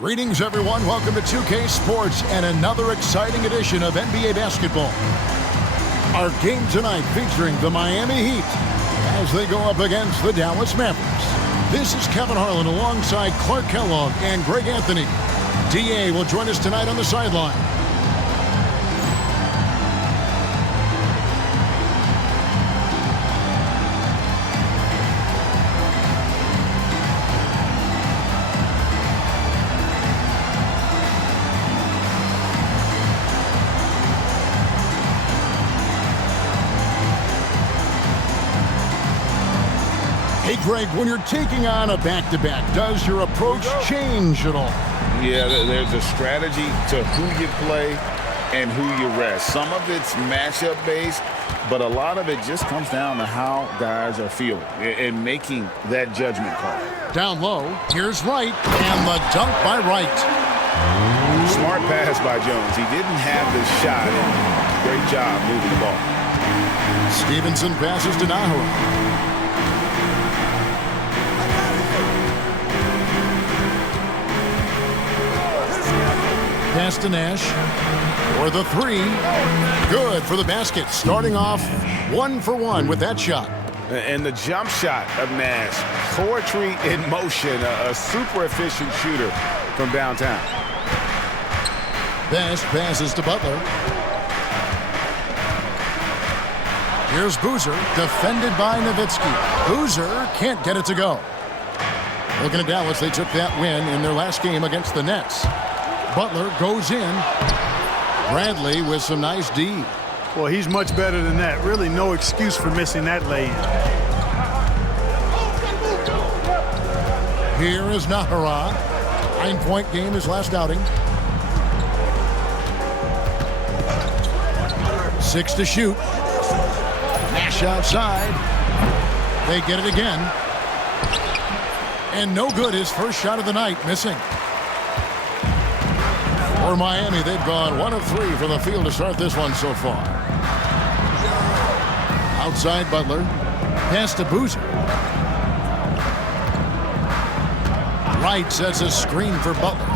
Greetings, everyone. Welcome to 2K Sports and another exciting edition of NBA basketball. Our game tonight featuring the Miami Heat as they go up against the Dallas Mavericks. This is Kevin Harlan alongside Clark Kellogg and Greg Anthony. DA will join us tonight on the sideline. Hey, Greg, when you're taking on a back-to-back, does your approach change at all? Yeah, there's a strategy to who you play and who you rest. Some of it's matchup-based, but a lot of it just comes down to how guys are feeling and making that judgment call. Down low, here's Wright, and the dunk by Wright. Smart pass by Jones. He didn't have the shot. Great job moving the ball. Stevenson passes to Nahara. Pass to Nash for the three. Good for the basket. Starting off 1 for 1 with that shot. And the jump shot of Nash. Poetry in motion. A super efficient shooter from downtown. Best passes to Butler. Here's Boozer, defended by Nowitzki. Boozer can't get it to go. Looking at Dallas, they took that win in their last game against the Nets. Butler goes in. Bradley with some nice D. Well, he's much better than that. Really no excuse for missing that lay-in. Here is Nahara. 9-point game his last outing. 6 to shoot. Nash outside. They get it again. And no good, his first shot of the night, missing. For Miami, they've gone 1 of 3 from the field to start this one so far. Outside Butler. Pass to Boozer. Wright sets a screen for Butler.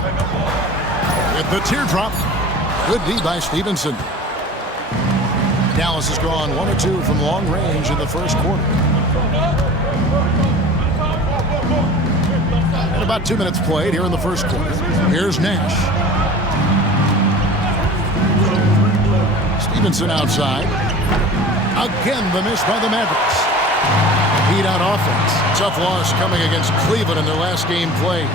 With the teardrop. Good D by Stevenson. Dallas has gone 1 of 2 from long range in the first quarter. And about 2 minutes played here in the first quarter. Here's Nash. Stevenson outside. Again, the miss by the Mavericks. Heat out offense. Tough loss coming against Cleveland in their last game played.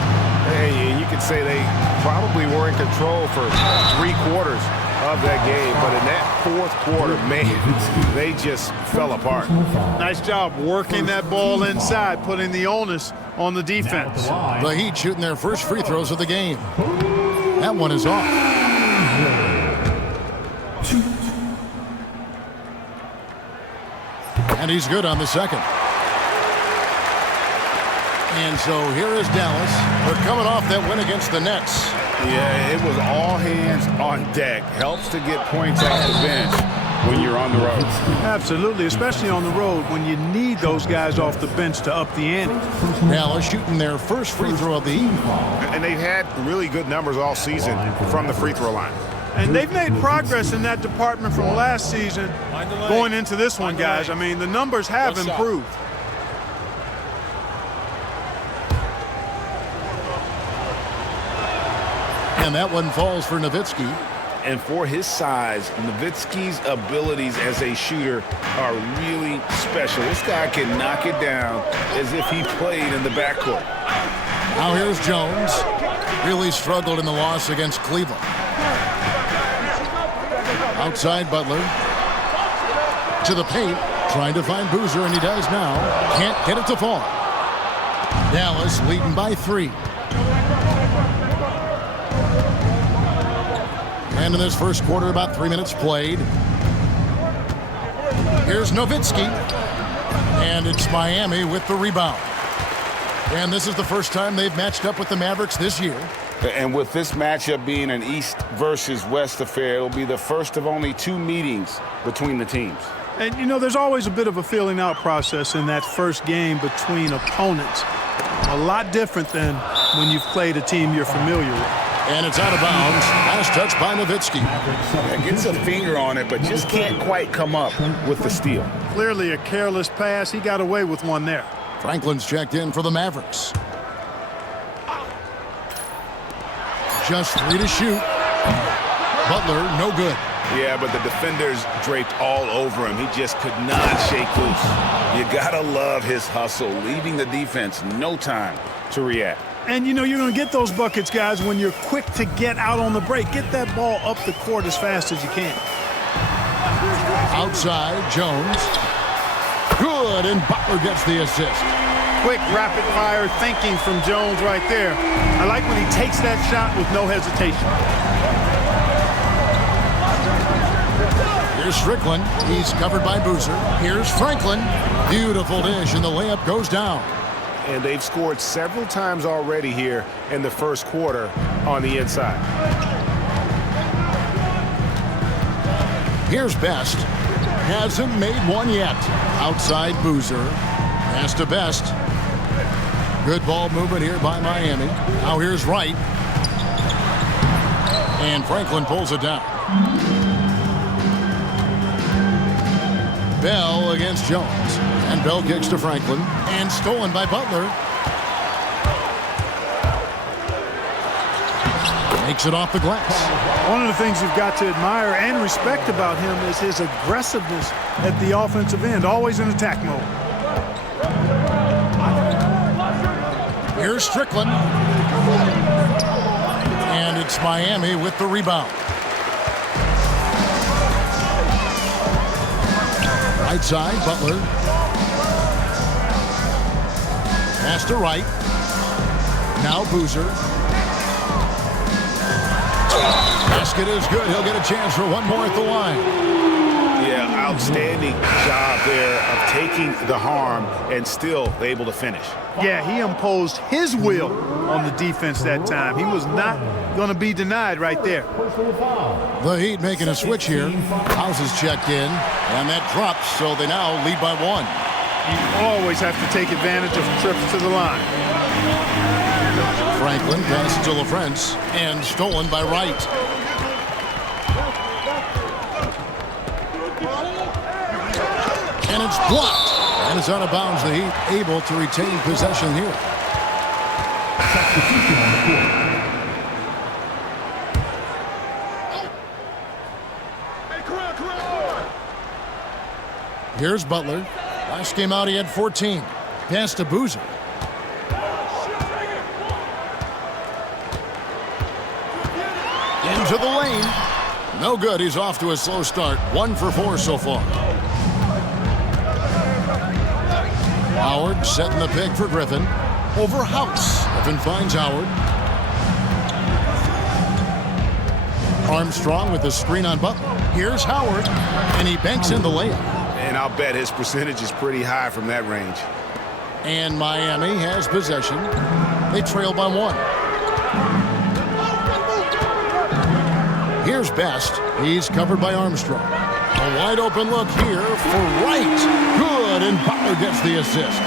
Hey, you could say they probably were in control for 3 quarters of that game, but in that fourth quarter, man, they just fell apart. Nice job working that ball inside, putting the onus on the defense. The Heat shooting their first free throws of the game. That one is off. And he's good on the second. And so here is Dallas. They're coming off that win against the Nets. Yeah, it was all hands on deck. Helps to get points off the bench when you're on the road. Absolutely, especially on the road when you need those guys off the bench to up the ante. Dallas shooting their first free throw of the evening. And they've had really good numbers all season from the free throw line. And they've made progress in that department from last season going into this one, guys. I mean, the numbers have improved. And that one falls for Nowitzki. And for his size, Nowitzki's abilities as a shooter are really special. This guy can knock it down as if he played in the backcourt. Now here's Jones. Really struggled in the loss against Cleveland. Outside Butler. To the paint. Trying to find Boozer, and he does now. Can't get it to fall. Dallas leading by 3. And in this first quarter, about 3 minutes played. Here's Nowitzki. And it's Miami with the rebound. And this is the first time they've matched up with the Mavericks this year. And with this matchup being an East versus West affair, it'll be the first of only 2 meetings between the teams. And, you know, there's always a bit of a filling out process in that first game between opponents. A lot different than when you've played a team you're familiar with. And it's out of bounds. Last touch by Nowitzki. Gets a finger on it, but just can't quite come up with the steal. Clearly a careless pass. He got away with one there. Franklin's checked in for the Mavericks. Just 3 to shoot. Butler, no good. Yeah, but the defenders draped all over him. He just could not shake loose. You gotta love his hustle, leaving the defense no time to react. And, you know, you're going to get those buckets, guys, when you're quick to get out on the break. Get that ball up the court as fast as you can. Outside, Jones. Good, and Butler gets the assist. Quick, rapid-fire thinking from Jones right there. I like when he takes that shot with no hesitation. Here's Strickland. He's covered by Boozer. Here's Franklin. Beautiful dish, and the layup goes down. And they've scored several times already here in the first quarter on the inside. Here's Best. Hasn't made one yet. Outside Boozer. Pass to Best. Good ball movement here by Miami. Now here's Wright. And Franklin pulls it down. Bell against Jones. And Bell kicks to Franklin. And stolen by Butler. Makes it off the glass. One of the things you've got to admire and respect about him is his aggressiveness at the offensive end, always in attack mode. Here's Strickland. And it's Miami with the rebound. Right side, Butler. Pass to Wright. Now Boozer. Basket is good. He'll get a chance for one more at the line. Yeah, outstanding job there of taking the harm and still able to finish. Yeah, he imposed his will on the defense that time. He was not going to be denied right there. The Heat making a switch here. House is checked in, and that drops, so they now lead by 1. You always have to take advantage of trips to the line. Franklin passes to LaFrance, and stolen by Wright. And it's blocked. And it's out of bounds. The Heat able to retain possession here. Here's Butler. Last game out, he had 14. Pass to Boozer. Into the lane. No good. He's off to a slow start. 1 for 4 so far. Howard setting the pick for Griffin. Over House. Griffin finds Howard. Armstrong with the screen on Butler. Here's Howard. And he banks in the layup. And I'll bet his percentage is pretty high from that range. And Miami has possession. They trail by 1. Here's Best. He's covered by Armstrong. A wide open look here for Wright. Good, and Butler gets the assist.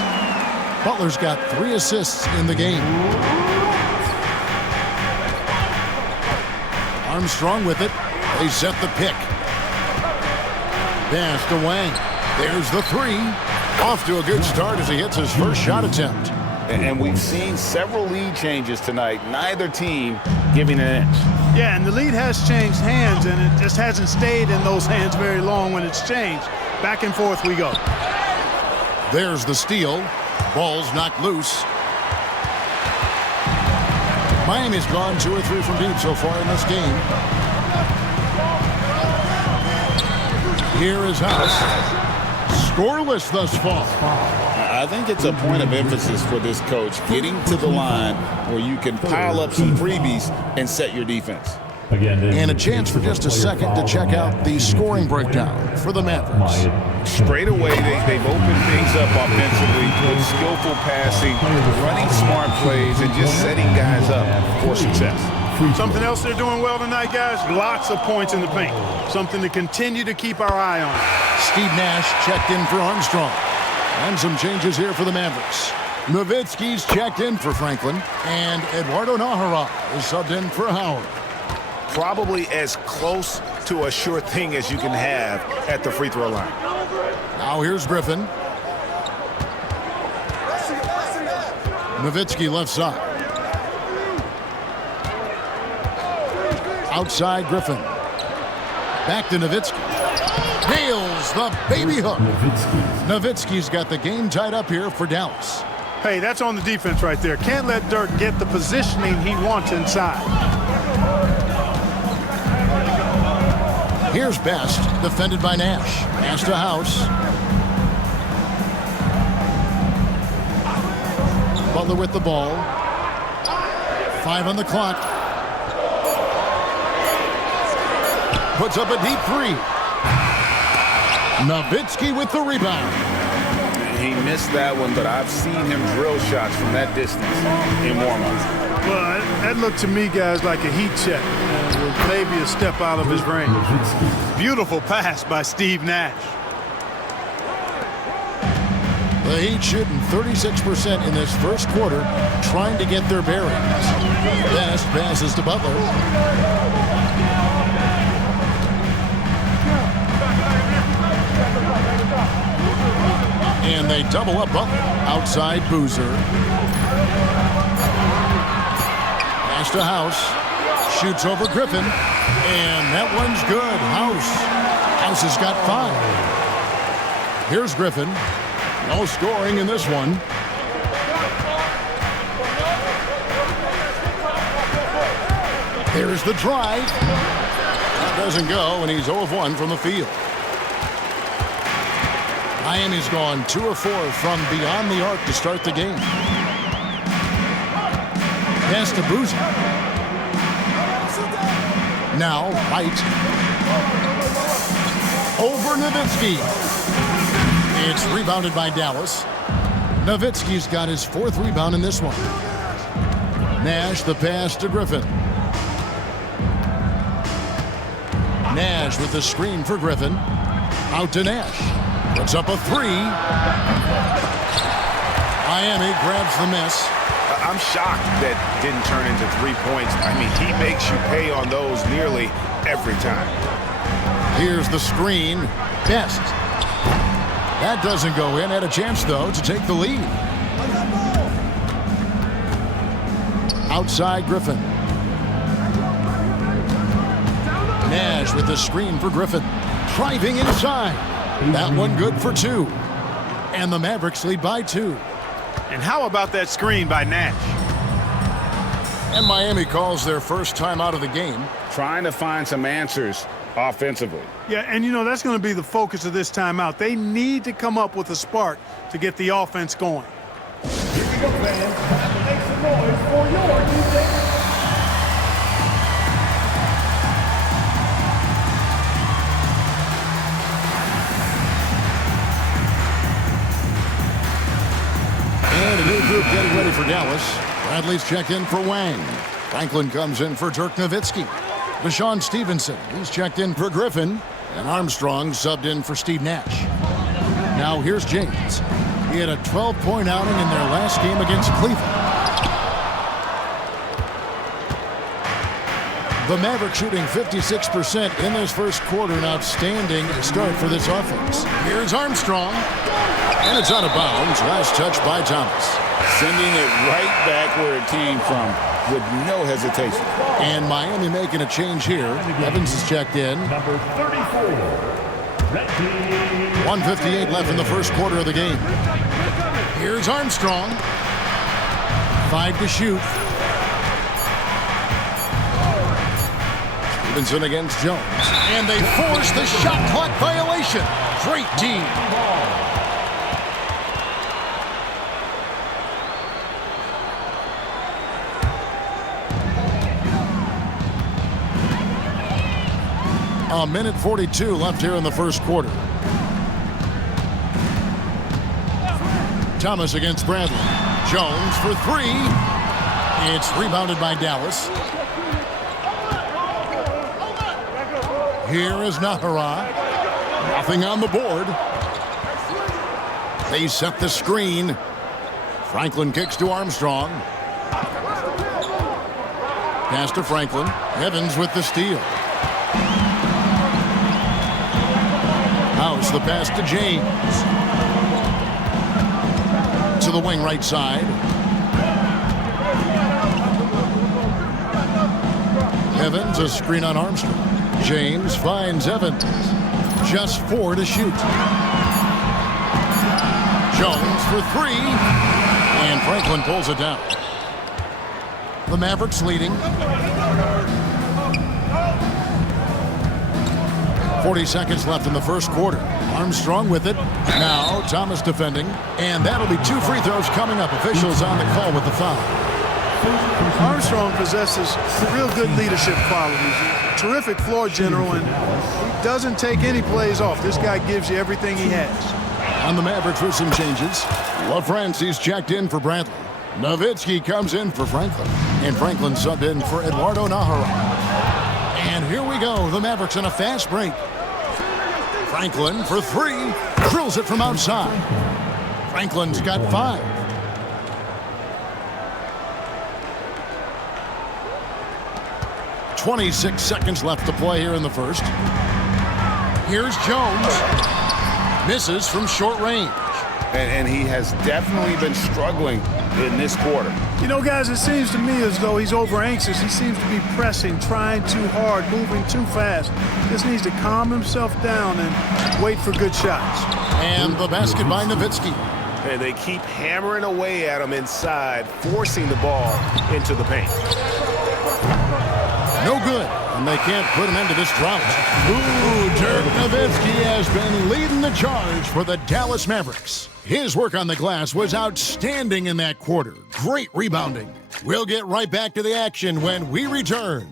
Butler's got 3 assists in the game. Armstrong with it. They set the pick. Pass to Wang. There's the 3. Off to a good start as he hits his first shot attempt. And we've seen several lead changes tonight. Neither team giving an inch. Yeah, and the lead has changed hands, and it just hasn't stayed in those hands very long when it's changed. Back and forth we go. There's the steal. Ball's knocked loose. Miami's gone 2 or 3 from deep so far in this game. Here is House. Scoreless thus far. I think it's a point of emphasis for this coach, getting to the line where you can pile up some freebies and set your defense. And a chance for just a second to check out the scoring breakdown for the Mavericks. Straight away, they've opened things up offensively with skillful passing, running smart plays, and just setting guys up for success. Something else they're doing well tonight, guys, lots of points in the paint. Something to continue to keep our eye on. Steve Nash checked in for Armstrong. And some changes here for the Mavericks. Nowitzki's checked in for Franklin, and Eduardo Nájera is subbed in for Howard. Probably as close to a sure thing as you can have at the free throw line. Now here's Griffin. Nowitzki left side. Outside Griffin. Back to Nowitzki. Nails the baby hook. Nowitzki's got the game tied up here for Dallas. Hey, that's on the defense right there. Can't let Dirk get the positioning he wants inside. Here's Best, defended by Nash. Nash to House. Butler with the ball. 5 on the clock. Puts up a deep three. Nowitzki with the rebound. He missed that one, but I've seen him drill shots from that distance in warm-ups. Well, that looked to me, guys, like a heat check. With maybe a step out of his range. Beautiful pass by Steve Nash. The Heat shooting 36% in this first quarter, trying to get their bearings. Best passes to Butler. And they double up Butler. Outside Boozer. Pass to House. Shoots over Griffin. And that one's good. House has got 5. Here's Griffin. No scoring in this one. There's the drive. That doesn't go, and he's 0 of 1 from the field. Miami's gone 2 of 4 from beyond the arc to start the game. Pass to Boozer. Now, White. Over Nowitzki. It's rebounded by Dallas. Nowitzki's got his 4th rebound in this one. Nash the pass to Griffin. Nash with the screen for Griffin. Out to Nash. Puts up a 3. Miami grabs the miss. I'm shocked that didn't turn into 3 points. I mean, he makes you pay on those nearly every time. Here's the screen. Best. That doesn't go in. Had a chance, though, to take the lead. Outside Griffin. Nash with the screen for Griffin. Driving inside. That one good for 2. And the Mavericks lead by 2. And how about that screen by Nash? And Miami calls their first time out of the game. Trying to find some answers offensively. Yeah, and you know, that's going to be the focus of this timeout. They need to come up with a spark to get the offense going. Here we go, fans. Make some noise for your defense. And a new group getting ready for Dallas. Bradley's checked in for Wang. Franklin comes in for Dirk Nowitzki. Deshaun Stevenson, he's checked in for Griffin. And Armstrong subbed in for Steve Nash. Now here's James. He had a 12-point outing in their last game against Cleveland. The Mavericks shooting 56% in this first quarter. An outstanding start for this offense. Here's Armstrong. And it's out of bounds. Last touch by Thomas. Sending it right back where it came from with no hesitation. And Miami making a change here. Evans is checked in. Number 34. 1:58 left in the first quarter of the game. Here's Armstrong. 5 to shoot. Stevenson against Jones. And they force the shot clock violation. Great team. A minute 42 left here in the first quarter. Thomas against Bradley. Jones for 3. It's rebounded by Dallas. Here is Nájera. Nothing on the board. They set the screen. Franklin kicks to Armstrong. Pass to Franklin. Evans with the steal. House the pass to James. To the wing right side. Evans, a screen on Armstrong. James finds Evans. Just 4 to shoot. Jones for 3. And Franklin pulls it down. The Mavericks leading. 40 seconds left in the first quarter. Armstrong with it. Now Thomas defending. And that'll be 2 free throws coming up. Officials on the call with the foul. Armstrong possesses real good leadership qualities. Terrific floor general, and he doesn't take any plays off. This guy gives you everything he has. On the Mavericks with some changes. LaFrancis checked in for Bradley. Nowitzki comes in for Franklin. And Franklin subbed in for Eduardo Nahara. And here we go. The Mavericks on a fast break. Franklin for 3. Drills it from outside. Franklin's got 5. .26 seconds left to play here in the first. Here's Jones. Misses from short range. And he has definitely been struggling in this quarter. You know, guys, it seems to me as though he's over anxious. He seems to be pressing, trying too hard, moving too fast. Just needs to calm himself down and wait for good shots. And the basket by Nowitzki. And they keep hammering away at him inside, forcing the ball into the paint. No good, and they can't put an end to this drought. Ooh, Dirk Nowitzki has been leading the charge for the Dallas Mavericks. His work on the glass was outstanding in that quarter. Great rebounding. We'll get right back to the action when we return.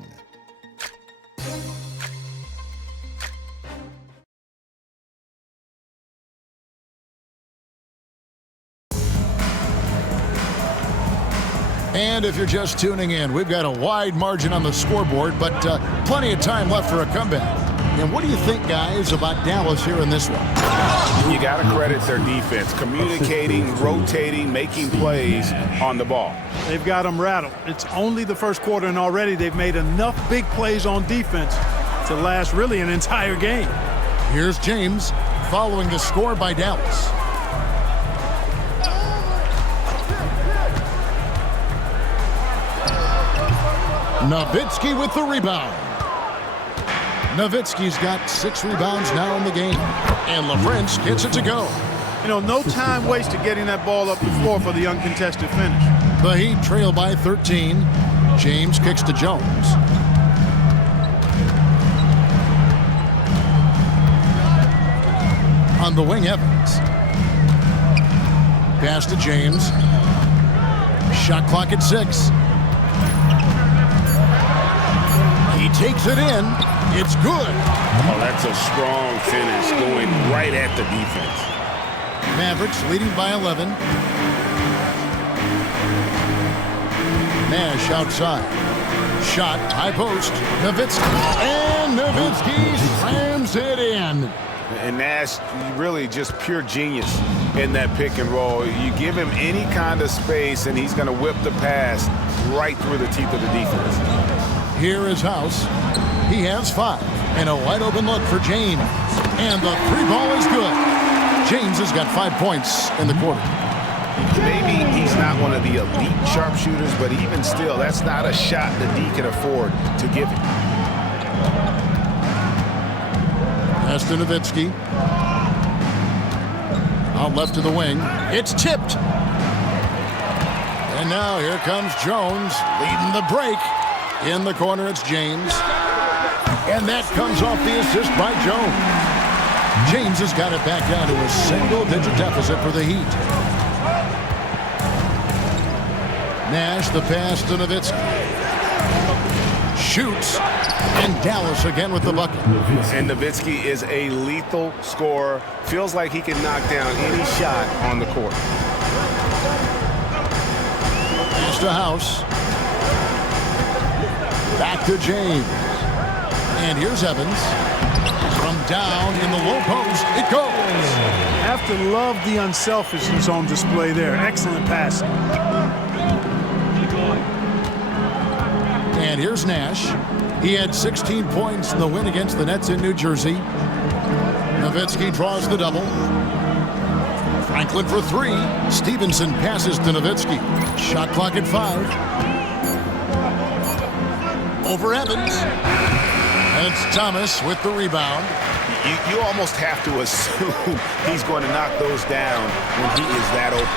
And if you're just tuning in, we've got a wide margin on the scoreboard, but plenty of time left for a comeback. And what do you think, guys, about Dallas here in this one? You got to credit their defense, communicating, rotating, making plays on the ball. They've got them rattled. It's only the first quarter, and already they've made enough big plays on defense to last really an entire game. Here's James following the score by Dallas. Nowitzki with the rebound. Nowitzki's got 6 rebounds now in the game. And LaFrance gets it to go. You know, no time wasted getting that ball up the floor for the uncontested finish. The Heat trail by 13. James kicks to Jones. On the wing, Evans. Pass to James. Shot clock at 6. He takes it in. It's good. Oh, that's a strong finish going right at the defense. Mavericks leading by 11. Nash outside. Shot, high post. Nowitzki. And Nowitzki slams it in. And Nash, really just pure genius in that pick and roll. You give him any kind of space, and he's going to whip the pass right through the teeth of the defense. Here is House. He has 5. And a wide open look for James. And the 3 ball is good. James has got 5 points in the quarter. Maybe he's not one of the elite sharpshooters, but even still, that's not a shot that D can afford to give him. Pass to Nowitzki. Out left to the wing. It's tipped. And now here comes Jones leading the break. In the corner, it's James. And that comes off the assist by Jones. James has got it back down to a single-digit deficit for the Heat. Nash, the pass to Nowitzki. Shoots. And Dallas again with the bucket. And Nowitzki is a lethal scorer. Feels like he can knock down any shot on the court. Pass to House. Back to James. And here's Evans. From down in the low post, it goes. Have to love the unselfishness on display there. Excellent passing. And here's Nash. He had 16 points in the win against the Nets in New Jersey. Nowitzki draws the double. Franklin for three. Stevenson passes to Nowitzki. Shot clock at 5. Over Evans. And it's Thomas with the rebound. You almost have to assume he's going to knock those down when he is that open.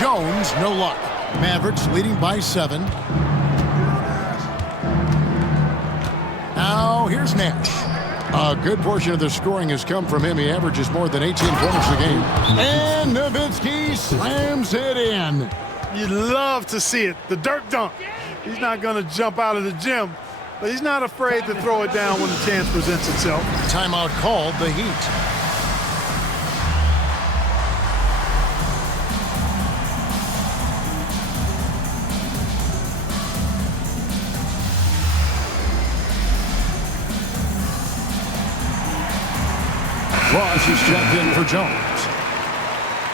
Jones, no luck. Mavericks leading by 7. Now here's Nash. A good portion of the scoring has come from him. He averages more than 18 points a game. And Nowitzki slams it in. You'd love to see it. The dirt dunk. He's not going to jump out of the gym, but he's not afraid to throw it down when the chance presents itself. Timeout called, the Heat. Ross is checked in for Jones.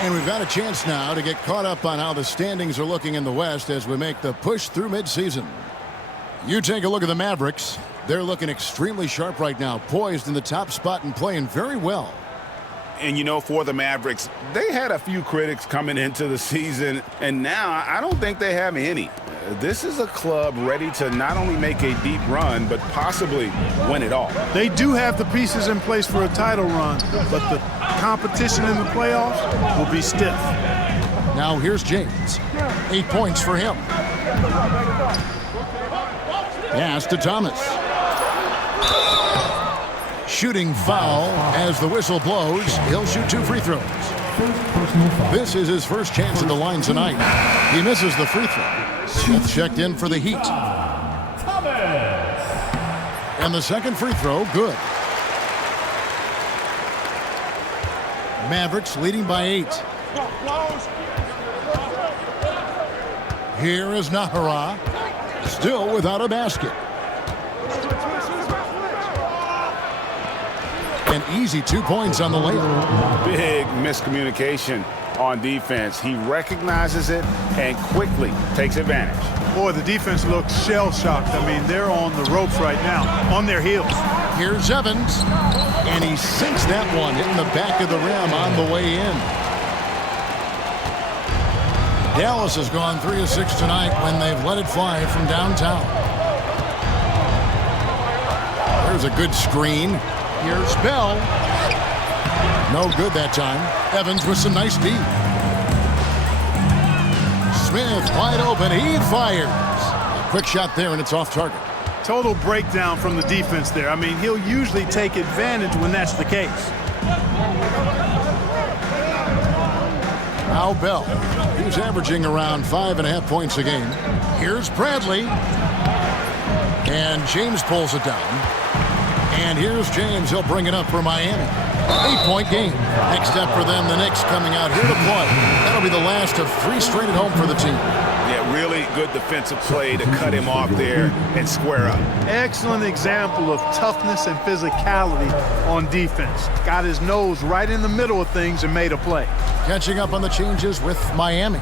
And we've got a chance now to get caught up on how the standings are looking in the West as we make the push through midseason. You take a look at the Mavericks. They're looking extremely sharp right now, poised in the top spot and playing very well. And, you know, for the Mavericks, they had a few critics coming into the season, and now I don't think they have any. This is a club ready to not only make a deep run, but possibly win it all. They do have the pieces in place for a title run, but the competition in the playoffs will be stiff. Now here's James. 8 points for him. Pass to Thomas. Shooting foul as the whistle blows. He'll shoot 2 free throws. This is his first chance at the line tonight. He misses the free throw. Smith checked in for the Heat. And the second free throw, good. Mavericks leading by 8. Here is Nahara. Still without a basket. An easy 2 points on the layup. Big miscommunication on defense. He recognizes it and quickly takes advantage. Boy, the defense looks shell-shocked. I mean, they're on the ropes right now, on their heels. Here's Evans, and he sinks that one, hitting the back of the rim on the way in. Dallas has gone 3 of 6 tonight when they've let it fly from downtown. There's a good screen. Here's Bell. No good that time. Evans with some nice D. Smith wide open. He fires. A quick shot there, and it's off target. Total breakdown from the defense there. I mean, he'll usually take advantage when that's the case. Now Bell. He's averaging around 5.5 points a game. Here's Bradley. And James pulls it down. And here's James. He'll bring it up for Miami. 8-point game. Next step for them, the Knicks coming out here to play. That'll be the last of 3 straight at home for the team. Yeah, really good defensive play to cut him off there and square up. Excellent example of toughness and physicality on defense. Got his nose right in the middle of things and made a play. Catching up on the changes with Miami.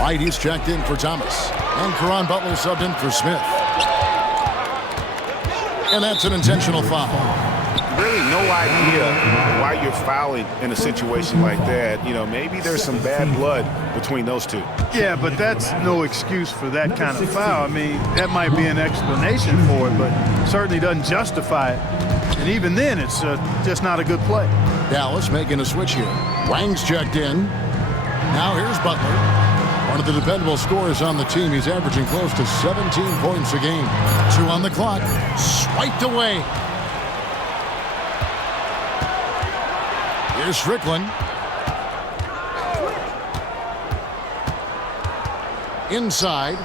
White, he's checked in for Thomas. And Caron Butler subbed in for Smith. And that's an intentional foul. Really no idea why you're fouling in a situation like that. You know, maybe there's some bad blood between those two. Yeah, but that's no excuse for that kind of foul. I mean, that might be an explanation for it, but certainly doesn't justify it. And even then, it's just not a good play. Dallas making a switch here. Wang's checked in. Now here's Butler. One of the dependable scorers on the team. He's averaging close to 17 points a game. 2 on the clock. Swiped away. Here's Strickland. Inside.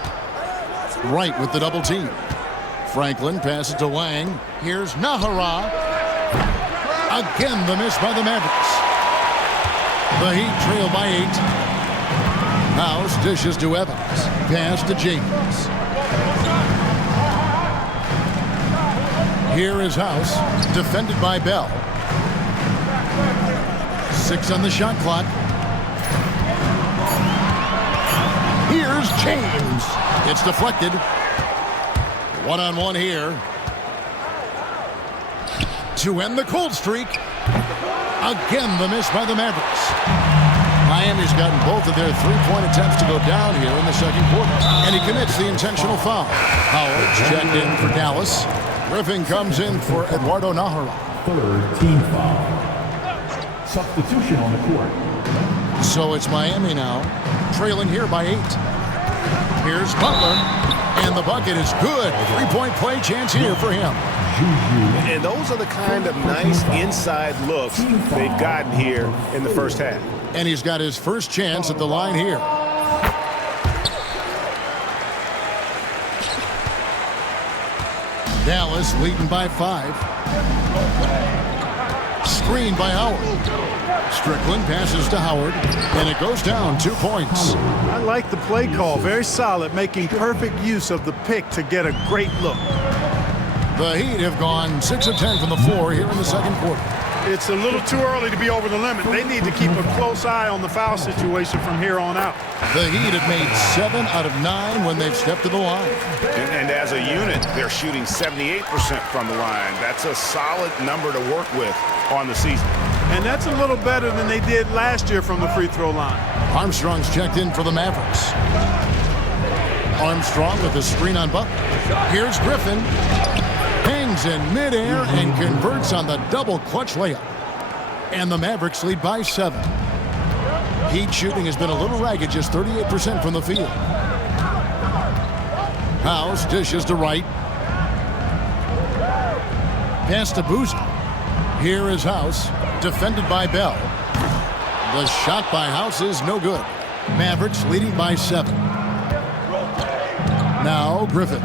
Right with the double team. Franklin passes to Wang. Here's Nahara. Again, the miss by the Mavericks. The Heat trail by 8. House dishes to Evans. Pass to James. Here is House, defended by Bell. 6 on the shot clock. Here's James. It's deflected. One-on-one here. To end the cold streak. Again, the miss by the Mavericks. Miami's gotten both of their three-point attempts to go down here in the second quarter. And he commits the intentional foul. Howard's checked in for Dallas. Griffin comes in for Eduardo Nahara. Third team foul. Substitution on the court. So it's Miami now, trailing here by 8. Here's Butler, and the bucket is good. Three-point play chance here for him. And those are the kind of nice inside looks they've gotten here in the first half. And he's got his first chance at the line here. Dallas leading by 5. Screen by Howard. Strickland passes to Howard, and it goes down 2 points. I like the play call. Very solid, making perfect use of the pick to get a great look. The Heat have gone 6 of 10 from the floor here in the second quarter. It's a little too early to be over the limit. They need to keep a close eye on the foul situation from here on out. The Heat have made 7 out of 9 when they've stepped to the line. And as a unit, they're shooting 78% from the line. That's a solid number to work with on the season. And that's a little better than they did last year from the free throw line. Armstrong's checked in for the Mavericks. Armstrong with a screen on Butler. Here's Griffin. Hangs in midair and converts on the double clutch layup. And the Mavericks lead by 7. Heat shooting has been a little ragged, just 38% from the field. House dishes to Wright. Pass to Boozer. Here is House, defended by Bell. The shot by House is no good. Mavericks leading by 7. Now Griffin.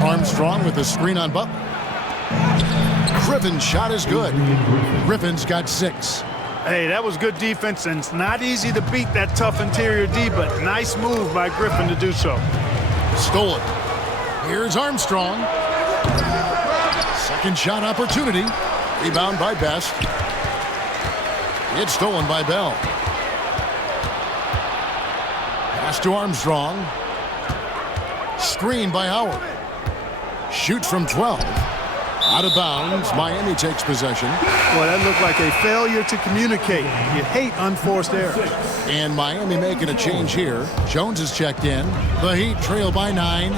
Armstrong with the screen on Butler. Griffin's shot is good. Griffin's got 6. Hey, that was good defense, and it's not easy to beat that tough interior D, but nice move by Griffin to do so. Stolen. Here's Armstrong. Second shot opportunity. Rebound by Best. It's stolen by Bell. Pass to Armstrong. Screen by Howard. Shoots from 12. Out of bounds. Miami takes possession. Boy, that looked like a failure to communicate. You hate unforced errors. And Miami making a change here. Jones is checked in. The Heat trail by 9.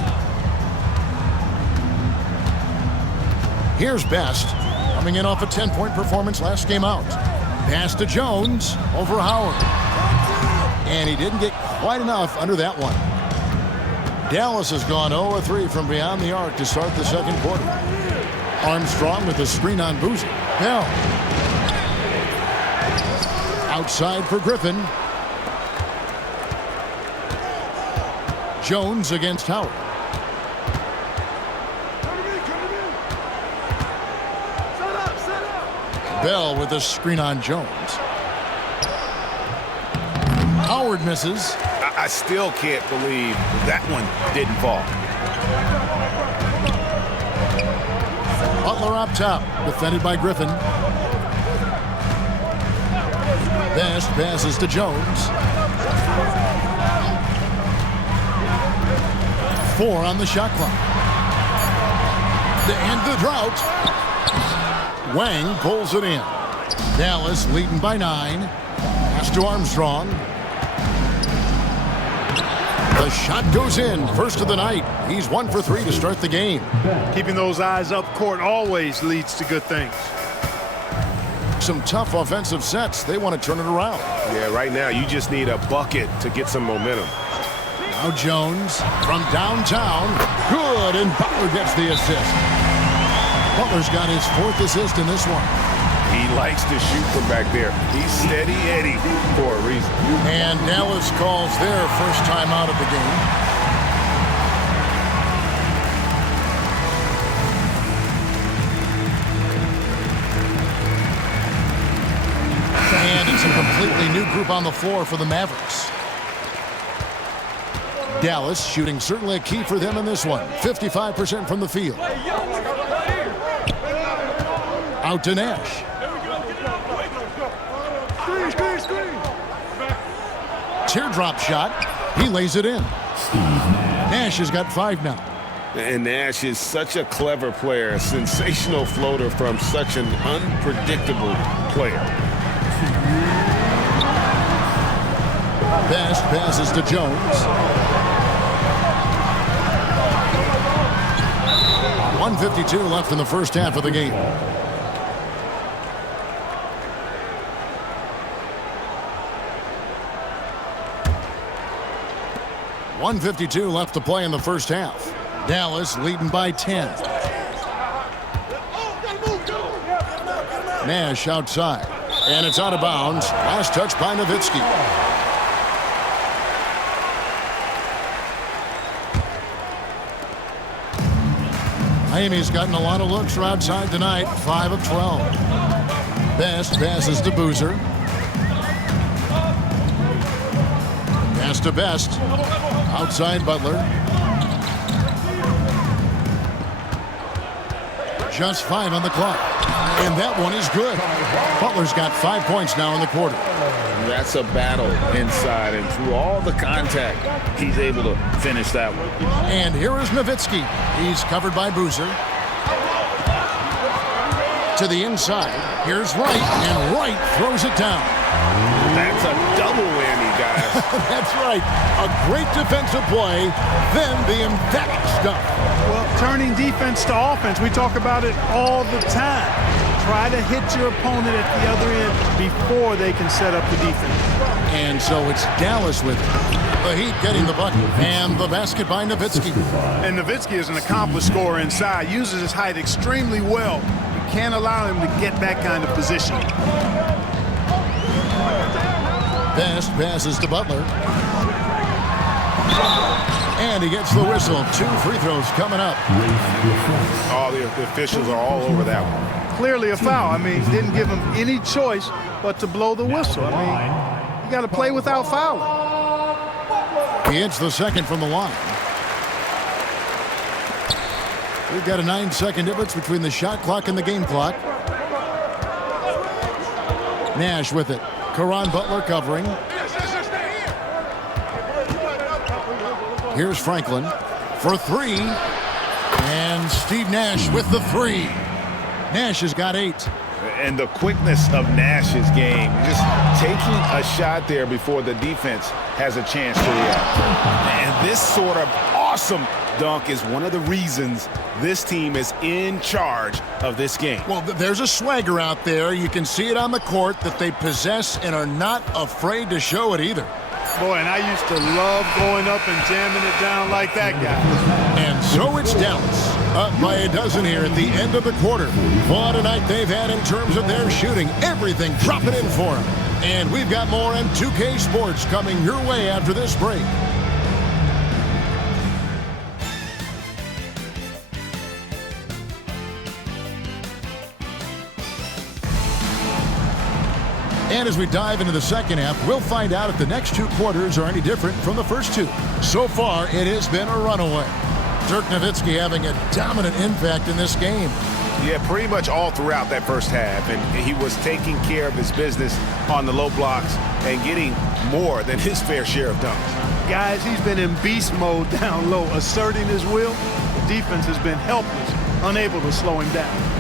Here's Best, coming in off a 10-point performance last game out. Pass to Jones over Howard. And he didn't get quite enough under that one. Dallas has gone 0-3 from beyond the arc to start the second quarter. Armstrong with the screen on Boozer. Bell. Outside for Griffin. Jones against Howard. Bell with the screen on Jones. Howard misses. I still can't believe that one didn't fall. Butler up top, defended by Griffin. Best passes to Jones. 4 on the shot clock. To end the drought. Wang pulls it in. Dallas leading by 9. Pass to Armstrong. The shot goes in. First of the night. He's 1 for 3 to start the game. Keeping those eyes up court always leads to good things. Some tough offensive sets. They want to turn it around. Yeah, right now you just need a bucket to get some momentum. Now Jones from downtown. Good, and Butler gets the assist. Butler's got his 4th assist in this one. He likes to shoot from back there. He's steady Eddie for a reason. And Dallas calls their first time out of the game. And it's a completely new group on the floor for the Mavericks. Dallas shooting certainly a key for them in this one. 55% from the field. Out to Nash. teardrop shot. He lays it in. Nash has got 5 now. And Nash is such a clever player, a sensational floater from such an unpredictable player. Best passes to Jones. 1:52 left in the first half of the game. .152 left to play in the first half. Dallas leading by 10. Nash outside. And it's out of bounds. Last touch by Nowitzki. Miami's gotten a lot of looks from outside tonight. 5 of 12. Best passes to Boozer. Pass to Best. Outside Butler. Just 5 on the clock. And that one is good. Butler's got 5 points now in the quarter. That's a battle inside, and through all the contact, he's able to finish that one. And here is Nowitzki. He's covered by Boozer. To the inside. Here's Wright, and Wright throws it down. That's a double whammy, guys. That's right. A great defensive play, then the emphatic stuff. Well, turning defense to offense, we talk about it all the time. Try to hit your opponent at the other end before they can set up the defense. And so it's Dallas with it. The Heat getting the bucket. And the basket by Nowitzki. And Nowitzki is an accomplished scorer inside. Uses his height extremely well. You can't allow him to get that kind of position. Best passes to Butler. And he gets the whistle. 2 free throws coming up. Oh, the officials are all over that one. Clearly a foul. I mean, didn't give him any choice but to blow the whistle. I mean, you got to play without fouling. He hits the second from the line. We've got a 9-second difference between the shot clock and the game clock. Nash with it. Caron Butler covering. Here's Franklin for 3. And Steve Nash with the 3. Nash has got 8. And the quickness of Nash's game, just taking a shot there before the defense has a chance to react. And this sort of awesome dunk is one of the reasons this team is in charge of this game. Well, there's a swagger out there. You can see it on the court that they possess and are not afraid to show it either. Boy, and I used to love going up and jamming it down like that guy. And so it's Dallas, up by a dozen here at the end of the quarter. What a night they've had in terms of their shooting. Everything dropping in for them. And we've got more M2K Sports coming your way after this break. And as we dive into the second half, we'll find out if the next 2 quarters are any different from the first 2. So far, it has been a runaway. Dirk Nowitzki having a dominant impact in this game. Yeah, pretty much all throughout that first half. And he was taking care of his business on the low blocks and getting more than his fair share of dunks. Guys, he's been in beast mode down low, asserting his will. The defense has been helpless, unable to slow him down.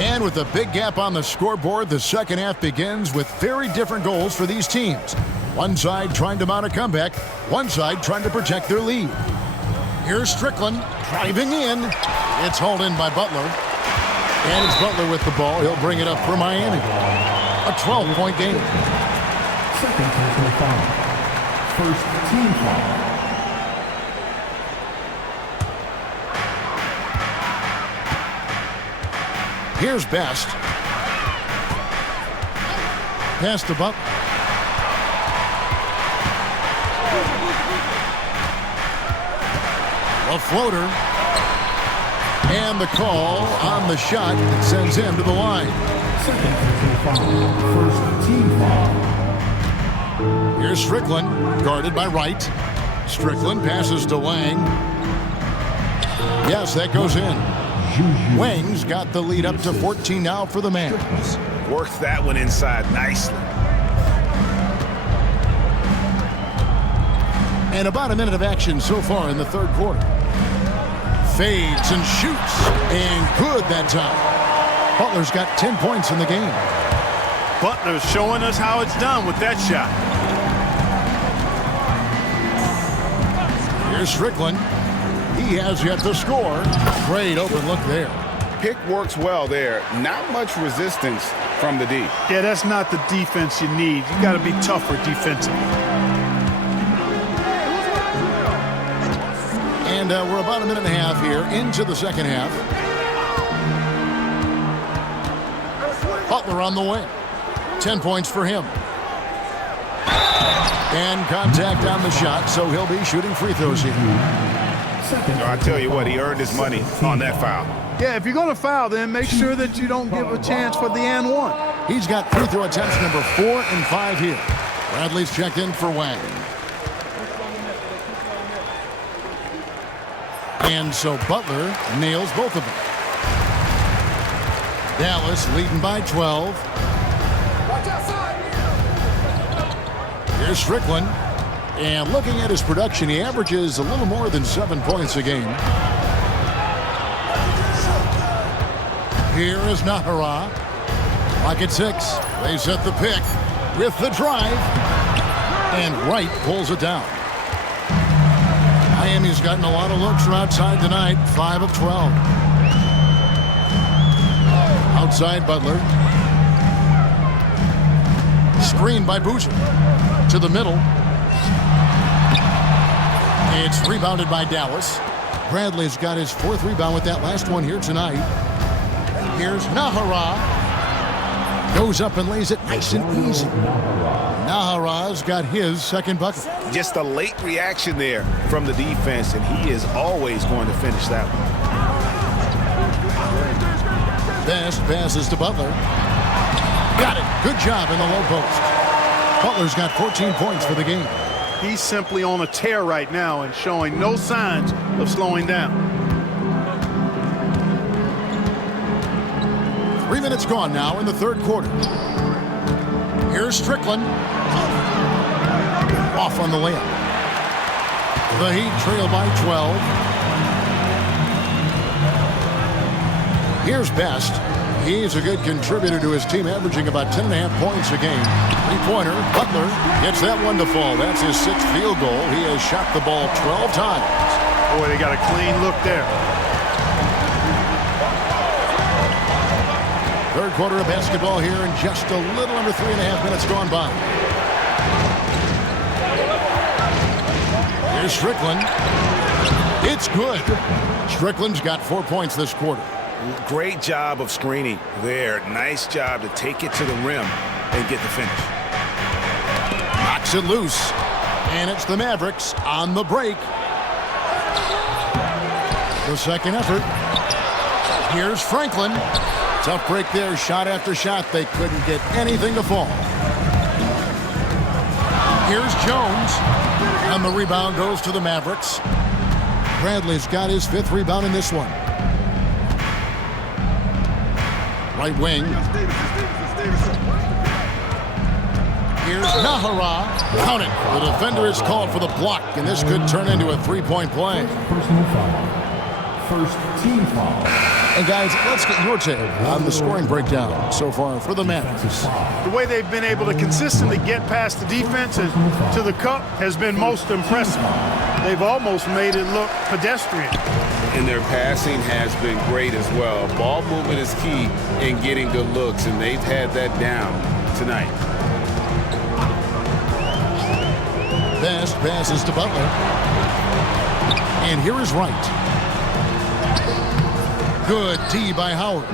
And with a big gap on the scoreboard, the second half begins with very different goals for these teams. One side trying to mount a comeback, one side trying to protect their lead. Here's Strickland driving in. It's hauled in by Butler. And it's Butler with the ball. He'll bring it up for Miami. A 12-point game. Second personal foul. First team foul. Here's Best. Pass to Butler. A floater. And the call on the shot that sends him to the line. Second technical foul. First team foul. Here's Strickland, guarded by Wright. Strickland passes to Wang. Yes, that goes in. Wang's got the lead up to 14 now for the Mavs. Works that one inside nicely. And about a minute of action so far in the third quarter. Fades and shoots, and good that time. Butler's got 10 points in the game. Butler's showing us how it's done with that shot. Here's Strickland. He has yet to score. Great open look there. Pick works well there. Not much resistance from the D. Yeah, that's not the defense you need. You got to be tougher defensively. And we're about a minute and a half here into the second half. Butler on the wing. 10 points for him. And contact on the shot, so he'll be shooting free throws here. I tell you what, he earned his money on that foul. Yeah, if you're going to foul, then make sure that you don't give a chance for the and one. He's got free throw attempts number 4 and 5 here. Bradley's checked in for Wang. And so Butler nails both of them. Dallas leading by 12. Here's Strickland. And looking at his production, he averages a little more than 7 points a game. Here is Nahara. Clock at 6. They set the pick with the drive. And Wright pulls it down. Miami's gotten a lot of looks from outside tonight. 5 of 12. Outside Butler. Screen by Boozer. To the middle. It's rebounded by Dallas. Bradley's got his 4th rebound with that last one here tonight. Here's Nahara. Goes up and lays it nice and easy. Nahara's got his 2nd bucket. Just a late reaction there from the defense, and he is always going to finish that one. Best passes to Butler. Got it. Good job in the low post. Butler's got 14 points for the game. He's simply on a tear right now and showing no signs of slowing down. 3 minutes gone now in the third quarter. Here's Strickland. Off on the layup. The Heat trail by 12. Here's Best. He's a good contributor to his team, averaging about 10.5 points a game. Three-pointer. Butler gets that one to fall. That's his 6th field goal. He has shot the ball 12 times. Boy, they got a clean look there. Third quarter of basketball here, and just a little under 3.5 minutes gone by. Here's Strickland. It's good. Strickland's got 4 points this quarter. Great job of screening there. Nice job to take it to the rim and get the finish. Knocks it loose. And it's the Mavericks on the break. The second effort. Here's Franklin. Tough break there. Shot after shot. They couldn't get anything to fall. Here's Jones. And the rebound goes to the Mavericks. Bradley's got his 5th rebound in this one. Right wing. Here's Nahara. Count it. The defender is called for the block, and this could turn into a 3-point play. Personal foul. First team foul. And guys, let's get your take on the scoring breakdown so far for the Mavericks. The way they've been able to consistently get past the defense to the cup has been most impressive. They've almost made it look pedestrian. And their passing has been great as well. Ball movement is key in getting good looks, and they've had that down tonight. Best passes to Butler. And here is Wright. Good D by Howard.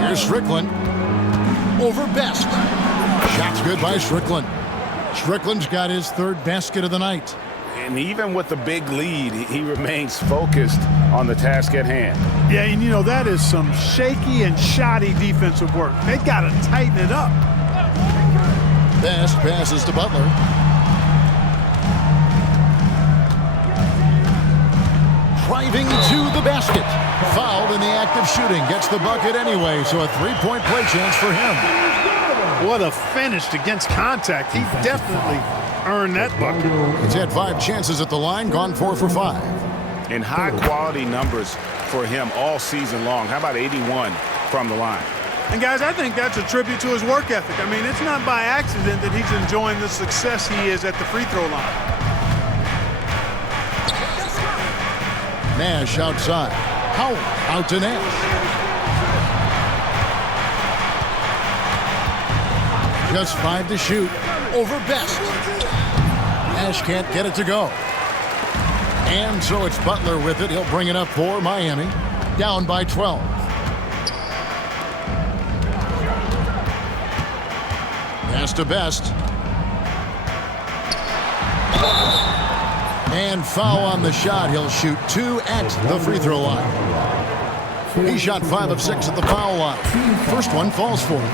Here's Strickland. Over Best. Shot's good by Strickland. Strickland's got his 3rd basket of the night. And even with the big lead, he remains focused on the task at hand. Yeah, and you know, that is some shaky and shoddy defensive work. They got to tighten it up. Best passes to Butler. Driving to the basket. Fouled in the act of shooting. Gets the bucket anyway, so a three-point play chance for him. What a finish against contact. He definitely earned that bucket. He's had 5 chances at the line, gone 4 for 5. And high-quality numbers for him all season long. How about 81 from the line? And, guys, I think that's a tribute to his work ethic. I mean, it's not by accident that he's enjoying the success he is at the free throw line. Nash outside. Howard out to Nash. Just 5 to shoot. Over Best. Nash can't get it to go. And so it's Butler with it. He'll bring it up for Miami. Down by 12. Pass to Best. And foul on the shot. He'll shoot 2 at the free throw line. He shot 5 of 6 at the foul line. First one falls for him.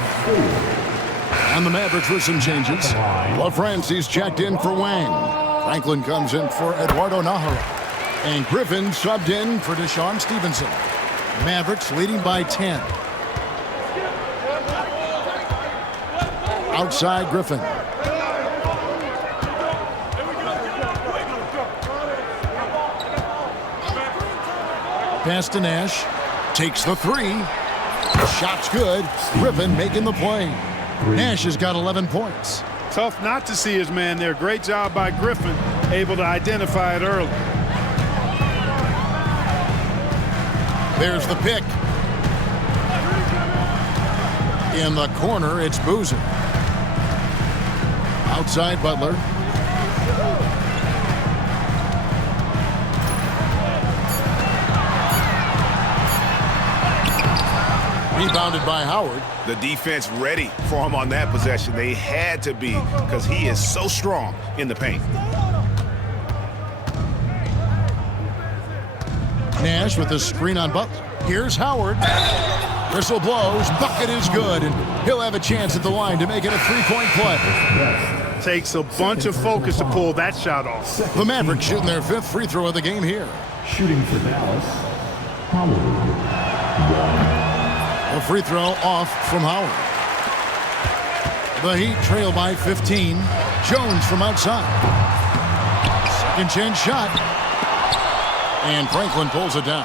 And the Mavericks with some changes. LaFrancie's checked in for Wang. Franklin comes in for Eduardo Nahara. And Griffin subbed in for Deshaun Stevenson. Mavericks leading by 10. Outside Griffin. Pass to Nash. Takes the 3. Shot's good. Griffin making the play. Nash has got 11 points. Tough not to see his man there. Great job by Griffin, able to identify it early. There's the pick. In the corner, it's Boozer. Outside Butler. Rebounded by Howard. The defense ready for him on that possession. They had to be because he is so strong in the paint. Nash with the screen on Butler. Here's Howard. Whistle blows. Bucket is good. And he'll have a chance at the line to make it a 3-point play. Takes a bunch of focus to pull that shot off. The Mavericks shooting their 5th free throw of the game here. Shooting for Dallas, Howard. A free throw off from Howard. The Heat trail by 15. Jones from outside. Second chance shot. And Franklin pulls it down.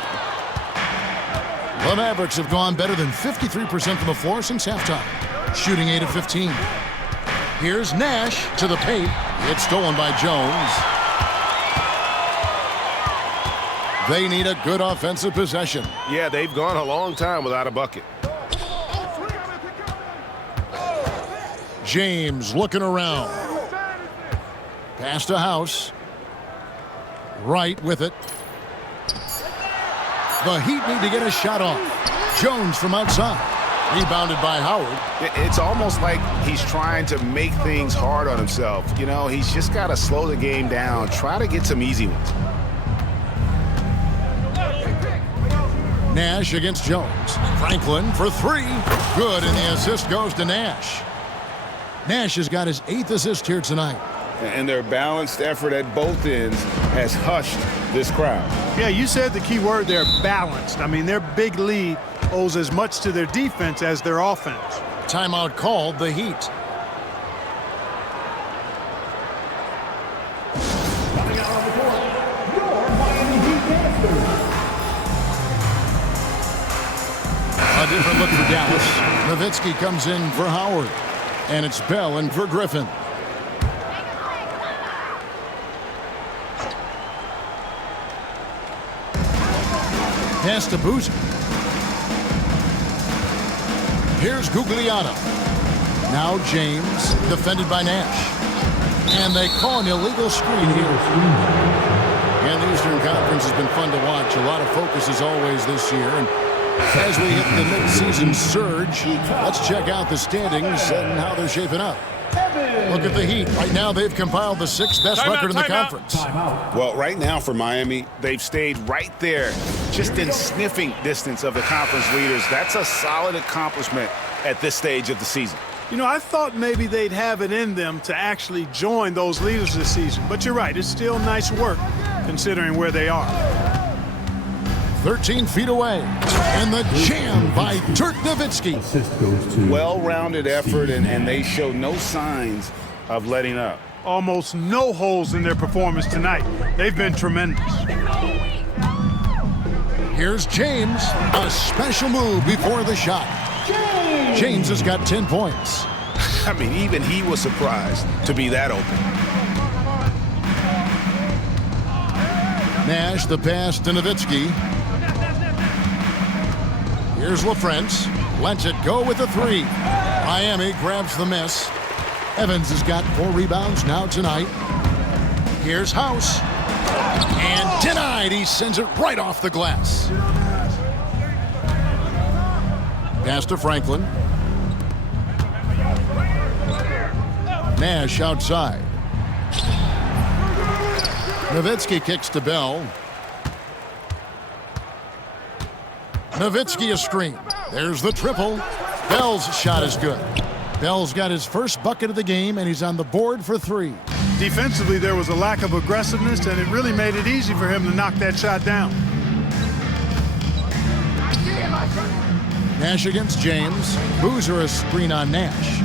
The Mavericks have gone better than 53% from the floor since halftime. Shooting 8 of 15. Here's Nash to the paint. It's stolen by Jones. They need a good offensive possession. Yeah, they've gone a long time without a bucket. James looking around. Pass to House. Right with it. The Heat need to get a shot off. Jones from outside. Rebounded by Howard. It's almost like he's trying to make things hard on himself. You know, he's just got to slow the game down. Try to get some easy ones. Nash against Jones. Franklin for 3. Good, and the assist goes to Nash. Nash has got his 8th assist here tonight. And their balanced effort at both ends has hushed this crowd. Yeah, you said the key word there, balanced. I mean, their big lead owes as much to their defense as their offense. Timeout called, the Heat. Coming out on the court, your Miami Heat dancers. A different look for Dallas. Nowitzki comes in for Howard. And it's Bell in for Griffin. Pass to Boozer. Here's Gugliotta. Now James, defended by Nash. And they call an illegal screen here. And the Eastern Conference has been fun to watch. A lot of focus as always this year. And as we hit the mid-season surge, let's check out the standings and how they're shaping up. Look at the Heat. Right now, they've compiled the 6th best record in the conference. Well, right now for Miami, they've stayed right there, just in sniffing distance of the conference leaders. That's a solid accomplishment at this stage of the season. You know, I thought maybe they'd have it in them to actually join those leaders this season. But you're right, it's still nice work considering where they are. 13 feet away. And the jam by Dirk Nowitzki. Well-rounded effort, and they show no signs of letting up. Almost no holes in their performance tonight. They've been tremendous. Here's James. A special move before the shot. James has got 10 points. I mean, even he was surprised to be that open. Nash, the pass to Nowitzki. Here's LaFrance. Lets it go with a 3. Miami grabs the miss. Evans has got 4 rebounds now tonight. Here's House. And denied. He sends it right off the glass. Pass to Franklin. Nash outside. Nowitzki kicks to Bell. Nowitzki a screen. There's the triple. Bell's shot is good. Bell's got his first bucket of the game, and he's on the board for 3. Defensively, there was a lack of aggressiveness, and it really made it easy for him to knock that shot down. Nash against James. Boozer a screen on Nash.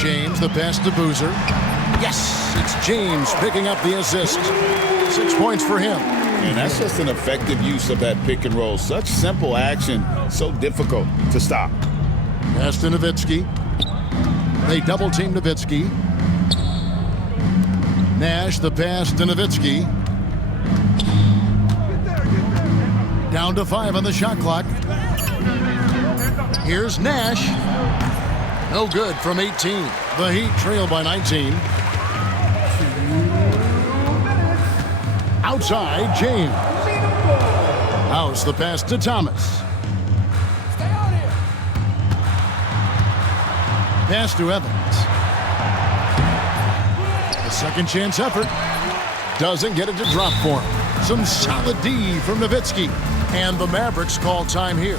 James the pass to Boozer. Yes, it's James picking up the assist. 6 points for him. And that's just an effective use of that pick and roll. Such simple action, so difficult to stop. Pass to Nowitzki. They double team Nowitzki. Nash the pass to Nowitzki. Down to 5 on the shot clock. Here's Nash. No good from 18. The Heat trail by 19. Outside, James. House the pass to Thomas. Pass to Evans. A second chance effort. Doesn't get it to drop for him. Some solid D from Nowitzki. And the Mavericks call time here.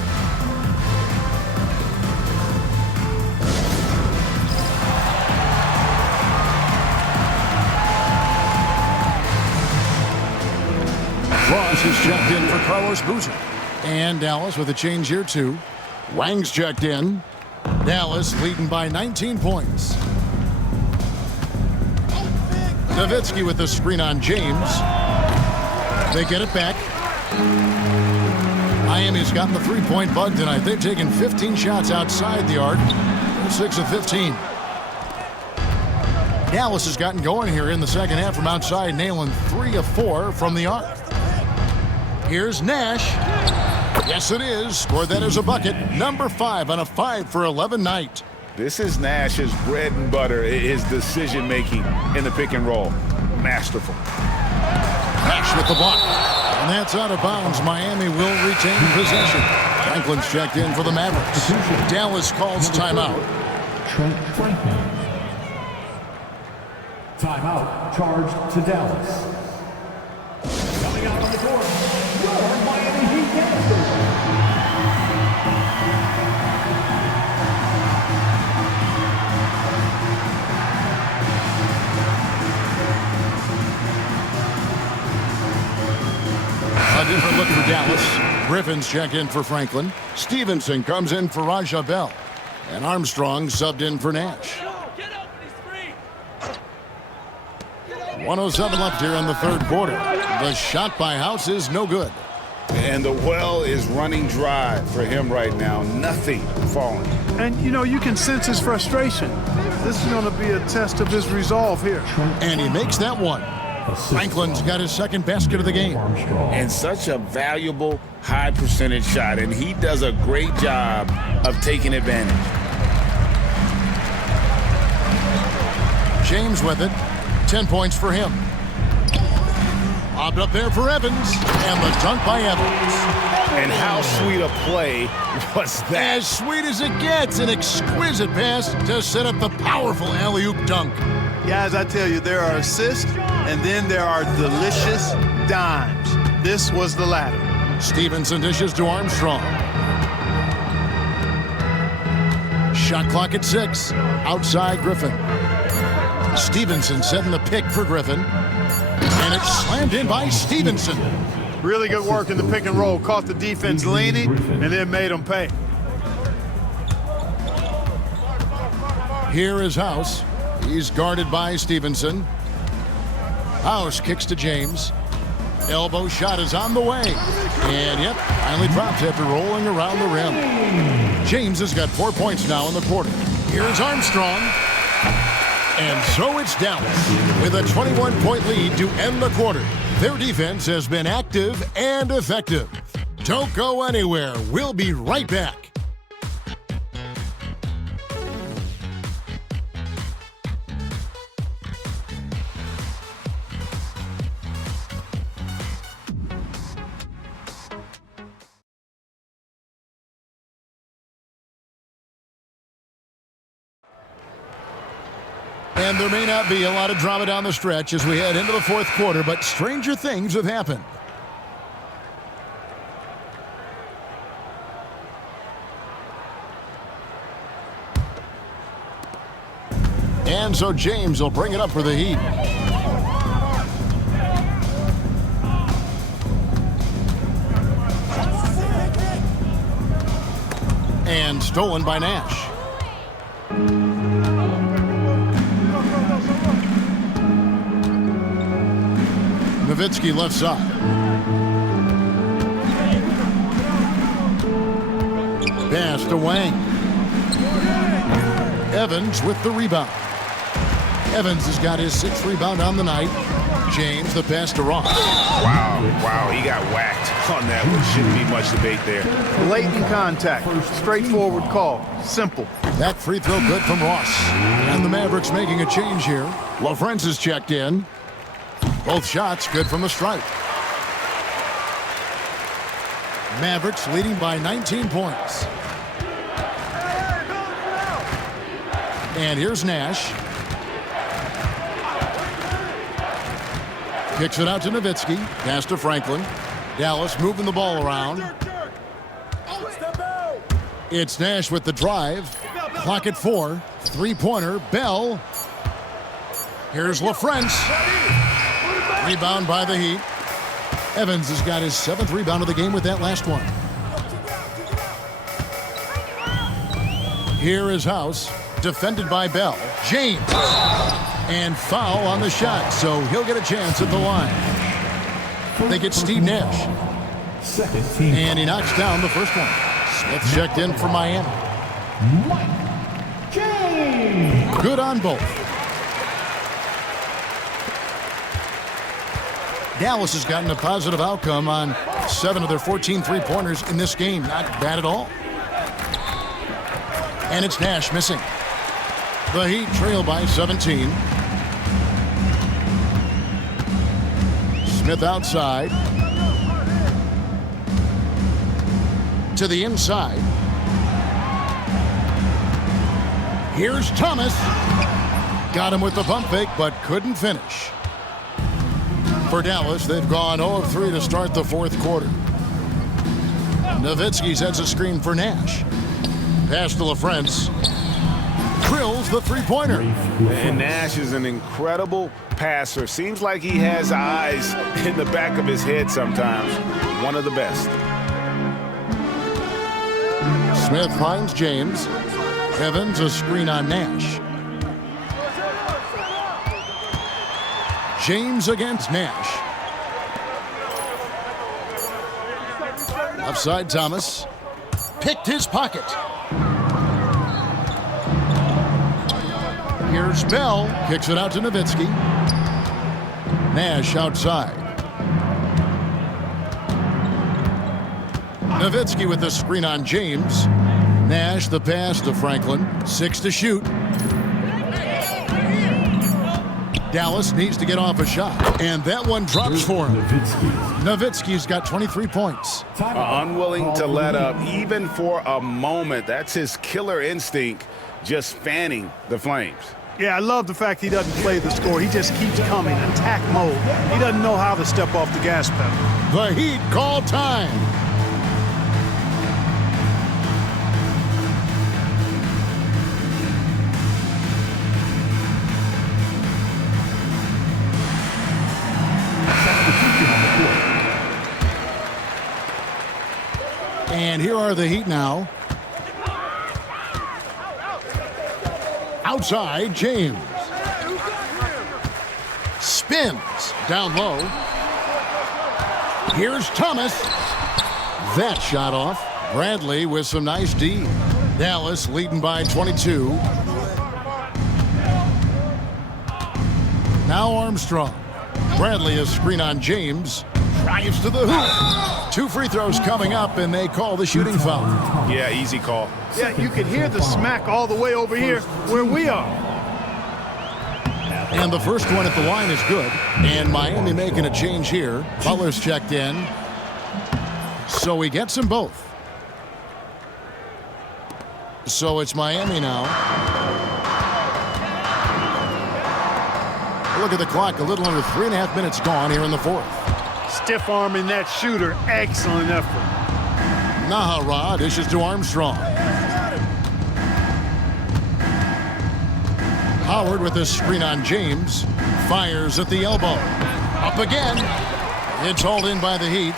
Ross is checked in for Carlos Boozer. And Dallas with a change here too. Wang's checked in. Dallas leading by 19 points. Nowitzki with the screen on James. They get it back. Miami's gotten the 3-point bug tonight. They've taken 15 shots outside the arc. 6 of 15. Dallas has gotten going here in the second half from outside, nailing 3 of 4 from the arc. Here's Nash. Yes, it is. Scored that as a bucket. Number 5 on a 5 for 11 night. This is Nash's bread and butter, his decision-making in the pick and roll. Masterful. Nash with the block. And that's out of bounds. Miami will retain possession. Franklin's checked in for the Mavericks. Dallas calls timeout. Trent Franklin. Timeout charged to Dallas. Coming out on the court, your Miami Heat youngsters. A different look for Dallas. Griffin's checked in for Franklin. Stevenson comes in for Raja Bell. And Armstrong subbed in for Nash. 1:07 left here in the third quarter. The shot by House is no good. And the well is running dry for him right now. Nothing falling. And, you know, you can sense his frustration. This is going to be a test of his resolve here. And he makes that one. Franklin's got his second basket of the game. And such a valuable high percentage shot, and he does a great job of taking advantage. James with it. 10 points for him. Lobbed up there for Evans, and the dunk by Evans. And how sweet a play was that? As sweet as it gets, an exquisite pass to set up the powerful alley-oop dunk. Guys, I tell you, there are assists, and then there are delicious dimes. This was the latter. Stevenson dishes to Armstrong. Shot clock at 6. Outside Griffin. Stevenson setting the pick for Griffin. And it's slammed in by Stevenson. Really good work in the pick and roll. Caught the defense leaning and then made them pay. Here is House. He's guarded by Stevenson. House kicks to James. Elbow shot is on the way. And yep, finally drops after rolling around the rim. James has got 4 points now in the quarter. Here's Armstrong. And so it's Dallas with a 21-point lead to end the quarter. Their defense has been active and effective. Don't go anywhere. We'll be right back. And there may not be a lot of drama down the stretch as we head into the fourth quarter, but stranger things have happened. And so James will bring it up for the Heat. And stolen by Nash. Nowitzki left side. Pass to Wang. Evans with the rebound. Evans has got his 6th rebound on the night. James, the pass to Ross. Wow, he got whacked on that one. Shouldn't be much debate there. Blatant contact. Straightforward call. Simple. That free throw good from Ross. And the Mavericks making a change here. LaFrance is checked in. Both shots good from the stripe. Mavericks leading by 19 points. And here's Nash. Kicks it out to Nowitzki. Pass to Franklin. Dallas moving the ball around. It's Nash with the drive. Clock at 4. Three-pointer. Bell. Here's LaFrance. Rebound by the Heat. Evans has got his 7th rebound of the game with that last one. Here is House. Defended by Bell. James. And foul on the shot, so he'll get a chance at the line. They get Steve Nash. And he knocks down the first one. Smith checked in for Miami. Good on both. Dallas has gotten a positive outcome on 7 of their 14 three-pointers in this game. Not bad at all. And it's Nash missing. The Heat trail by 17. Smith outside. To the inside. Here's Thomas. Got him with the pump fake, but couldn't finish. For Dallas, they've gone 0 of 3 to start the fourth quarter. Nowitzki sets a screen for Nash. Pass to LaFrance. Drills the three-pointer. And Nash is an incredible passer. Seems like he has eyes in the back of his head sometimes. One of the best. Smith finds James. Evans a screen on Nash. James against Nash. Upside Thomas. Picked his pocket. Here's Bell. Kicks it out to Nowitzki. Nash outside. Nowitzki with the screen on James. Nash the pass to Franklin. 6 to shoot. Dallas needs to get off a shot, and that one drops for him. Nowitzki's got 23 points. Unwilling to let up, even for a moment. That's his killer instinct, just fanning the Flames. Yeah, I love the fact he doesn't play the score. He just keeps coming, attack mode. He doesn't know how to step off the gas pedal. The Heat call time. And here are the Heat now. Outside, James. Spins down low. Here's Thomas. That shot off. Bradley with some nice D. Dallas leading by 22. Now Armstrong. Bradley a screen on James. Drives to the hoop. 2 free throws coming up, and they call the shooting foul. Yeah, easy call. Yeah, you can hear the smack all the way over here where we are. And the first one at the line is good. And Miami making a change here. Butler's checked in. So he gets them both. So it's Miami now. Look at the clock. A little under 3.5 minutes gone here in the fourth. Stiff arming that shooter. Excellent effort. Nahara dishes to Armstrong. Howard with a screen on James. Fires at the elbow. Up again. It's hauled in by the Heat.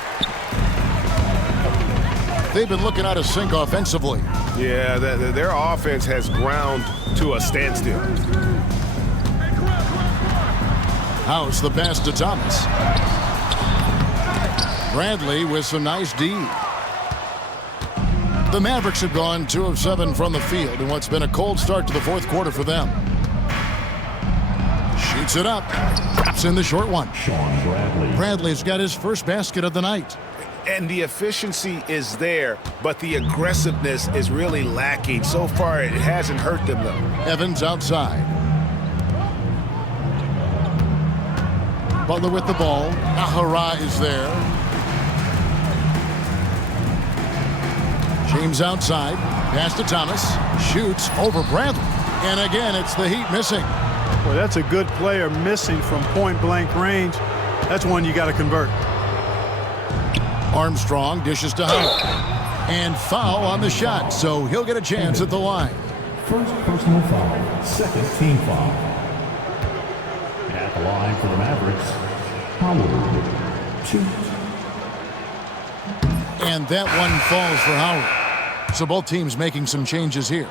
They've been looking out of sync offensively. Yeah, their offense has ground to a standstill. House the pass to Thomas. Bradley with some nice D. The Mavericks have gone 2 of 7 from the field in what's been a cold start to the fourth quarter for them. Shoots it up. Drops in the short one. Bradley's got his first basket of the night. And the efficiency is there, but the aggressiveness is really lacking. So far, it hasn't hurt them, though. Evans outside. Butler with the ball. Nahara is there. James outside. Pass to Thomas. Shoots over Bradley. And again, it's the Heat missing. Well, that's a good player missing from point-blank range. That's one you got to convert. Armstrong dishes to Howard. And foul on the shot, so he'll get a chance at the line. First personal foul, second team foul. At the line for the Mavericks, Howard, 2. And that one falls for Howard. So both teams making some changes here.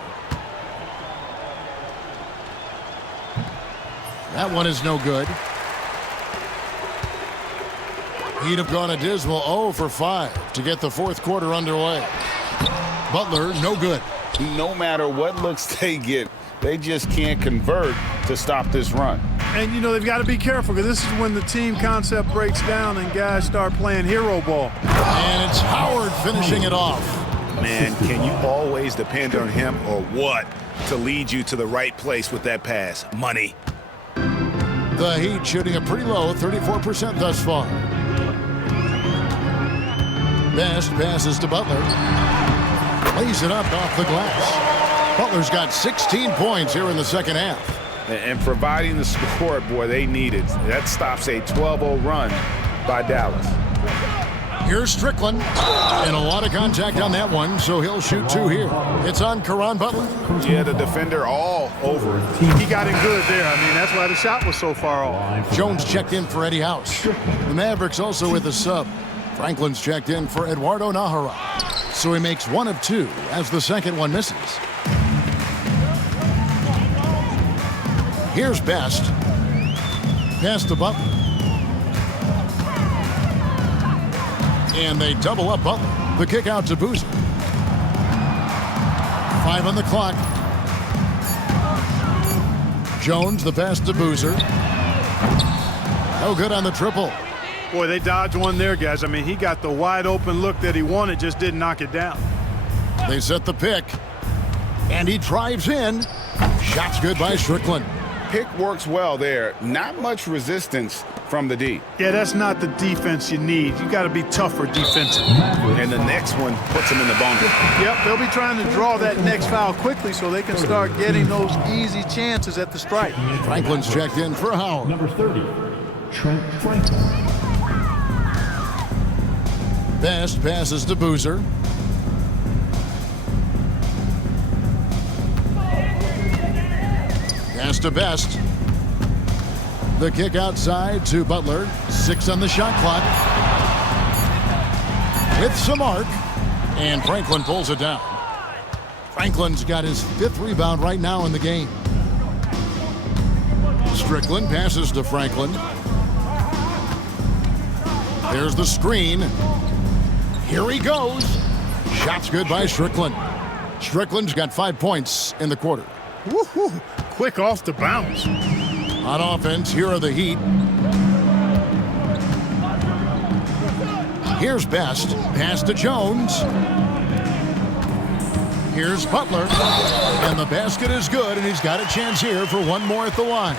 That one is no good. He'd have gone a dismal 0 for 5 to get the fourth quarter underway. Butler, no good. No matter what looks they get, they just can't convert to stop this run. And, you know, they've got to be careful because this is when the team concept breaks down and guys start playing hero ball. And it's Howard finishing it off. Man, can you always depend on him or what to lead you to the right place with that pass? Money. The Heat shooting a pretty low 34% thus far. Best passes to Butler. Lays it up off the glass. Butler's got 16 points here in the second half. And providing the support, boy, they need it. That stops a 12-0 run by Dallas. Here's Strickland. And a lot of contact on that one, so he'll shoot 2 here. It's on Caron Butler. Yeah, the defender all over it. He got in good there. I mean, that's why the shot was so far off. Jones checked in for Eddie House. The Mavericks also with a sub. Franklin's checked in for Eduardo Nahara. So he makes 1 of 2 as the second one misses. Here's Best. Pass to Butler. And they double up Butler. The kick out to Boozer. 5 on the clock. Jones, the pass to Boozer. No good on the triple. Boy, they dodged one there, guys. I mean, he got the wide open look that he wanted, just didn't knock it down. They set the pick. And he drives in. Shot's good by Strickland. pick works well there. Not much resistance from the D. Yeah, that's not the defense you need. You got to be tougher defensive. And the next one puts him in the bonus. Yep, they'll be trying to draw that next foul quickly so they can start getting those easy chances at the strike. Franklin's checked in for Howard. Number 30, Trent Franklin. Best passes to Boozer. Pass to Best. The kick outside to Butler. 6 on the shot clock. With some arc. And Franklin pulls it down. Franklin's got his 5th rebound right now in the game. Strickland passes to Franklin. There's the screen. Here he goes. Shot's good by Strickland. Strickland's got 5 points in the quarter. Woo-hoo. Quick off the bounce. On offense, here are the Heat. Here's Best. Pass to Jones. Here's Butler. And the basket is good, and he's got a chance here for one more at the line.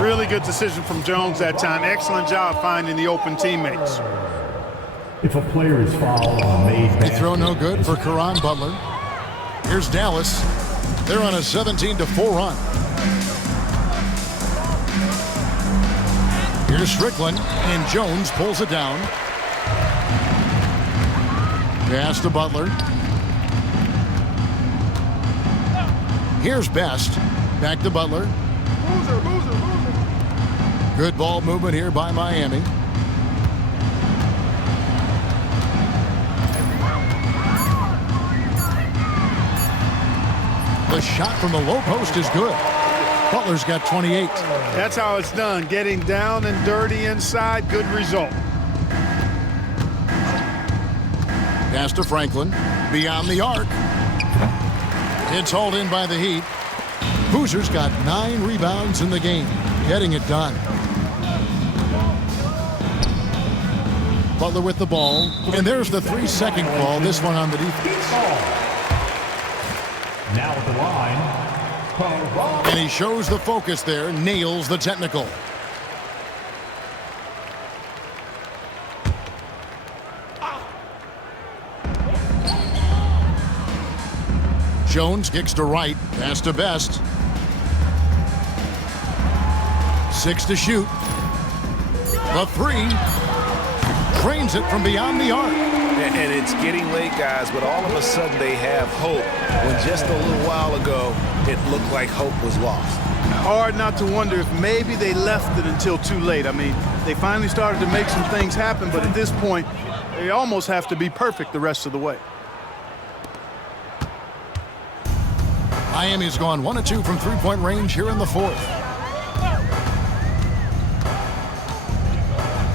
Really good decision from Jones that time. Excellent job finding the open teammates. If a player is fouled on a made They throw no good for Caron Butler. Here's Dallas. They're on a 17-4 run. Here's Strickland, and Jones pulls it down. Pass to Butler. Here's Best. Back to Butler. Good ball movement here by Miami. The shot from the low post is good. Butler's got 28. That's how it's done. Getting down and dirty inside. Good result. Pass to Franklin. Beyond the arc. It's hauled in by the Heat. Boozer's got 9 rebounds in the game. Getting it done. Butler with the ball. And there's the 3-second call. This one on the defense. Now at the line, And he shows the focus there. Nails the technical. Jones kicks to right. Pass to Best. 6 to shoot. The 3. Drains it from beyond the arc. And it's getting late, guys, but all of a sudden they have hope when just a little while ago it looked like hope was lost. Hard not to wonder if maybe they left it until too late. I mean, they finally started to make some things happen, but at this point, they almost have to be perfect the rest of the way. Miami's gone 1 of 2 from three-point range here in the 4th.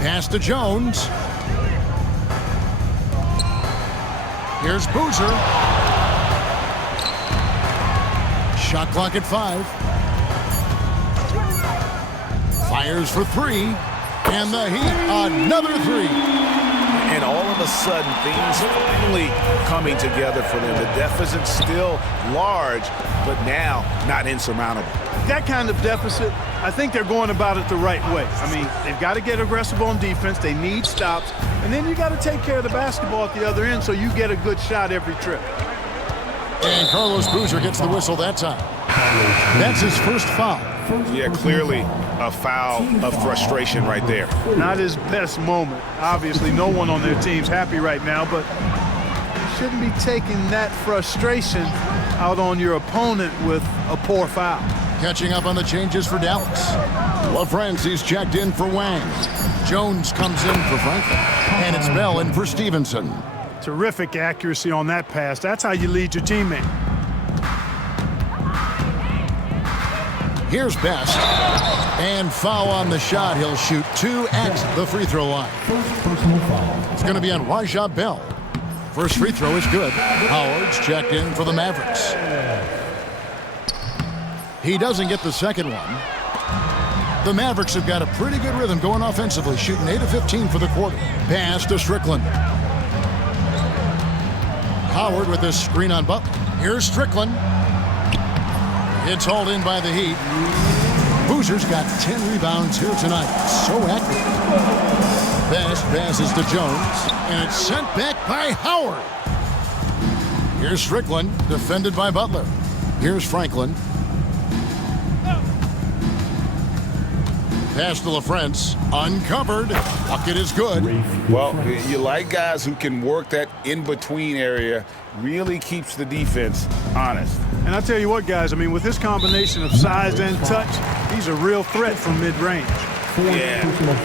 Pass to Jones. Here's Boozer. Shot clock at 5. Fires for 3. And the Heat, another 3. And all of a sudden, things finally coming together for them. The deficit's still large, but now not insurmountable. That kind of deficit, I think they're going about it the right way. I mean, they've got to get aggressive on defense. They need stops. And then you got to take care of the basketball at the other end so you get a good shot every trip. And Carlos Boozer gets the whistle that time. That's his first foul. Yeah, clearly a foul of frustration right there. Not his best moment. Obviously, no one on their team's happy right now, but you shouldn't be taking that frustration out on your opponent with a poor foul. Catching up on the changes for Dallas. LaFrancie's checked in for Wang. Jones comes in for Franklin. And it's Bell in for Stevenson. Terrific accuracy on that pass. That's how you lead your teammate. Here's Best. And foul on the shot. He'll shoot 2 at the free throw line. first personal foul. It's going to be on Rajah Bell. First free throw is good. Howard's checked in for the Mavericks. He doesn't get the second one. The Mavericks have got a pretty good rhythm going offensively, shooting 8 of 15 for the quarter. Pass to Strickland. Howard with this screen on Butler. Here's Strickland. It's hauled in by the Heat. Boozer's got 10 rebounds here tonight. So active. Fast passes to Jones, and it's sent back by Howard. Here's Strickland, defended by Butler. Here's Franklin. Pass to LaFrance, uncovered. Bucket is good. Well, you like guys who can work that in-between area, really keeps the defense honest. And I tell you what, guys, I mean, with this combination of size and touch, he's a real threat from mid-range. Yeah,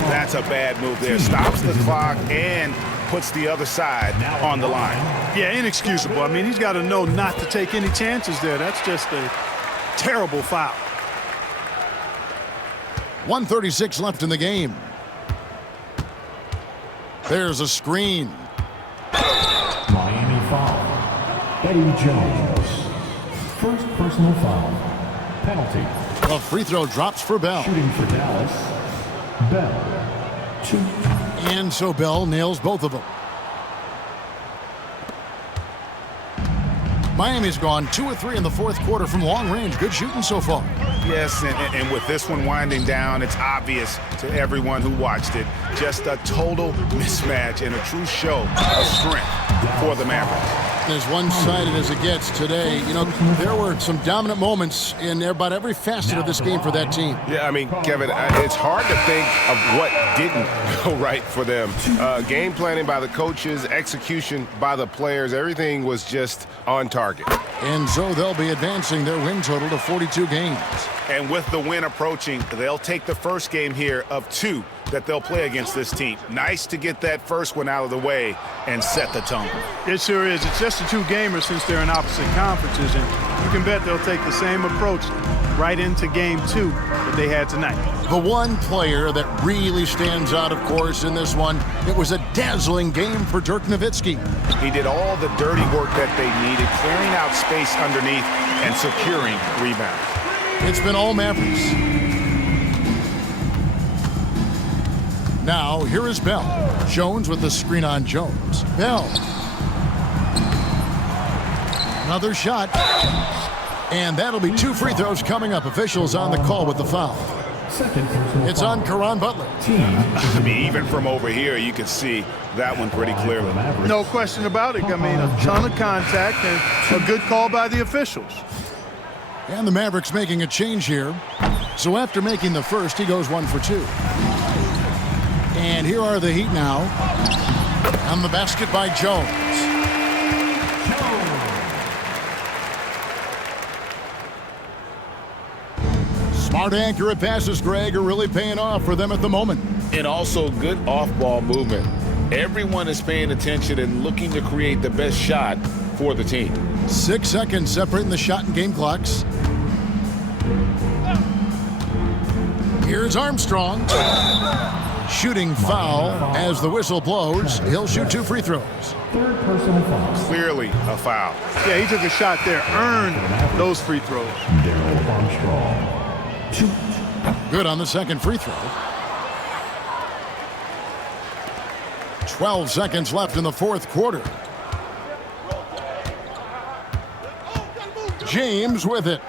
that's a bad move there. Stops the clock and puts the other side on the line. Yeah, inexcusable. I mean, he's got to know not to take any chances there. That's just a terrible foul. 1:36 left in the game. There's a screen. Miami foul. Eddie Jones. First personal foul. Penalty. The free throw drops for Bell. Shooting for Dallas. Bell. 2. And so Bell nails both of them. Miami's gone 2 of 3 in the fourth quarter from long range. Good shooting so far. Yes, and with this one winding down, it's obvious to everyone who watched it. Just a total mismatch and a true show of strength for the Mavericks. As one-sided as it gets today, you know, there were some dominant moments in about every facet of this game for that team. Yeah, I mean, Kevin, it's hard to think of what didn't go right for them. Game planning by the coaches, execution by the players, everything was just on target. And so they'll be advancing their win total to 42 games. And with the win approaching, they'll take the first game here of 2 that they'll play against this team. Nice to get that first one out of the way and set the tone. It sure is. It's just a 2-gamer since they're in opposite conferences, and you can bet they'll take the same approach right into game 2 that they had tonight. The one player that really stands out, of course, in this one, it was a dazzling game for Dirk Nowitzki. He did all the dirty work that they needed, clearing out space underneath and securing rebounds. It's been all Mavericks. Now, here is Bell. Jones with the screen on Jones. Bell. Another shot. And that'll be 2 free throws coming up. Officials on the call with the foul. It's on Caron Butler. I mean, even from over here, you can see that one pretty clearly. No question about it. I mean, a ton of contact and a good call by the officials. And the Mavericks making a change here. So after making the first, he goes 1 for 2. And here are the Heat now. On the basket by Jones. Smart, accurate passes, Greg, are really paying off for them at the moment. And also good off-ball movement. Everyone is paying attention and looking to create the best shot for the team. 6 seconds separating the shot and game clocks. Here's Armstrong. Shooting foul as the whistle blows. He'll shoot 2 free throws. Third personal foul. Clearly a foul. Yeah, he took a shot there, earned those free throws. Daryl Armstrong. 2. Good on the second free throw. 12 seconds left in the fourth quarter. James with it.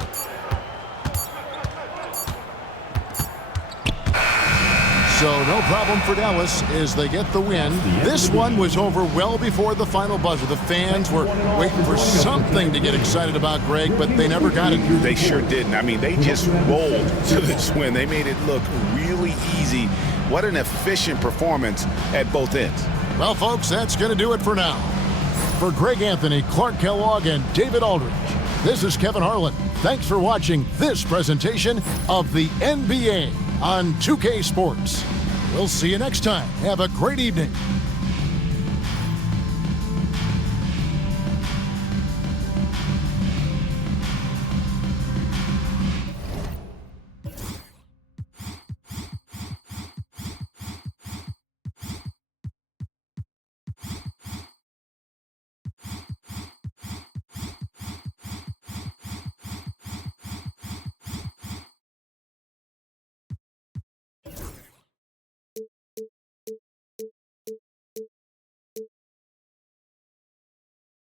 So no problem for Dallas as they get the win. This one was over well before the final buzzer. The fans were waiting for something to get excited about, Greg, but they never got it. They sure didn't. I mean, they just rolled to this win. They made it look really easy. What an efficient performance at both ends. Well, folks, that's going to do it for now. For Greg Anthony, Clark Kellogg, and David Aldridge, this is Kevin Harlan. Thanks for watching this presentation of the NBA on 2K Sports. We'll see you next time. Have a great evening.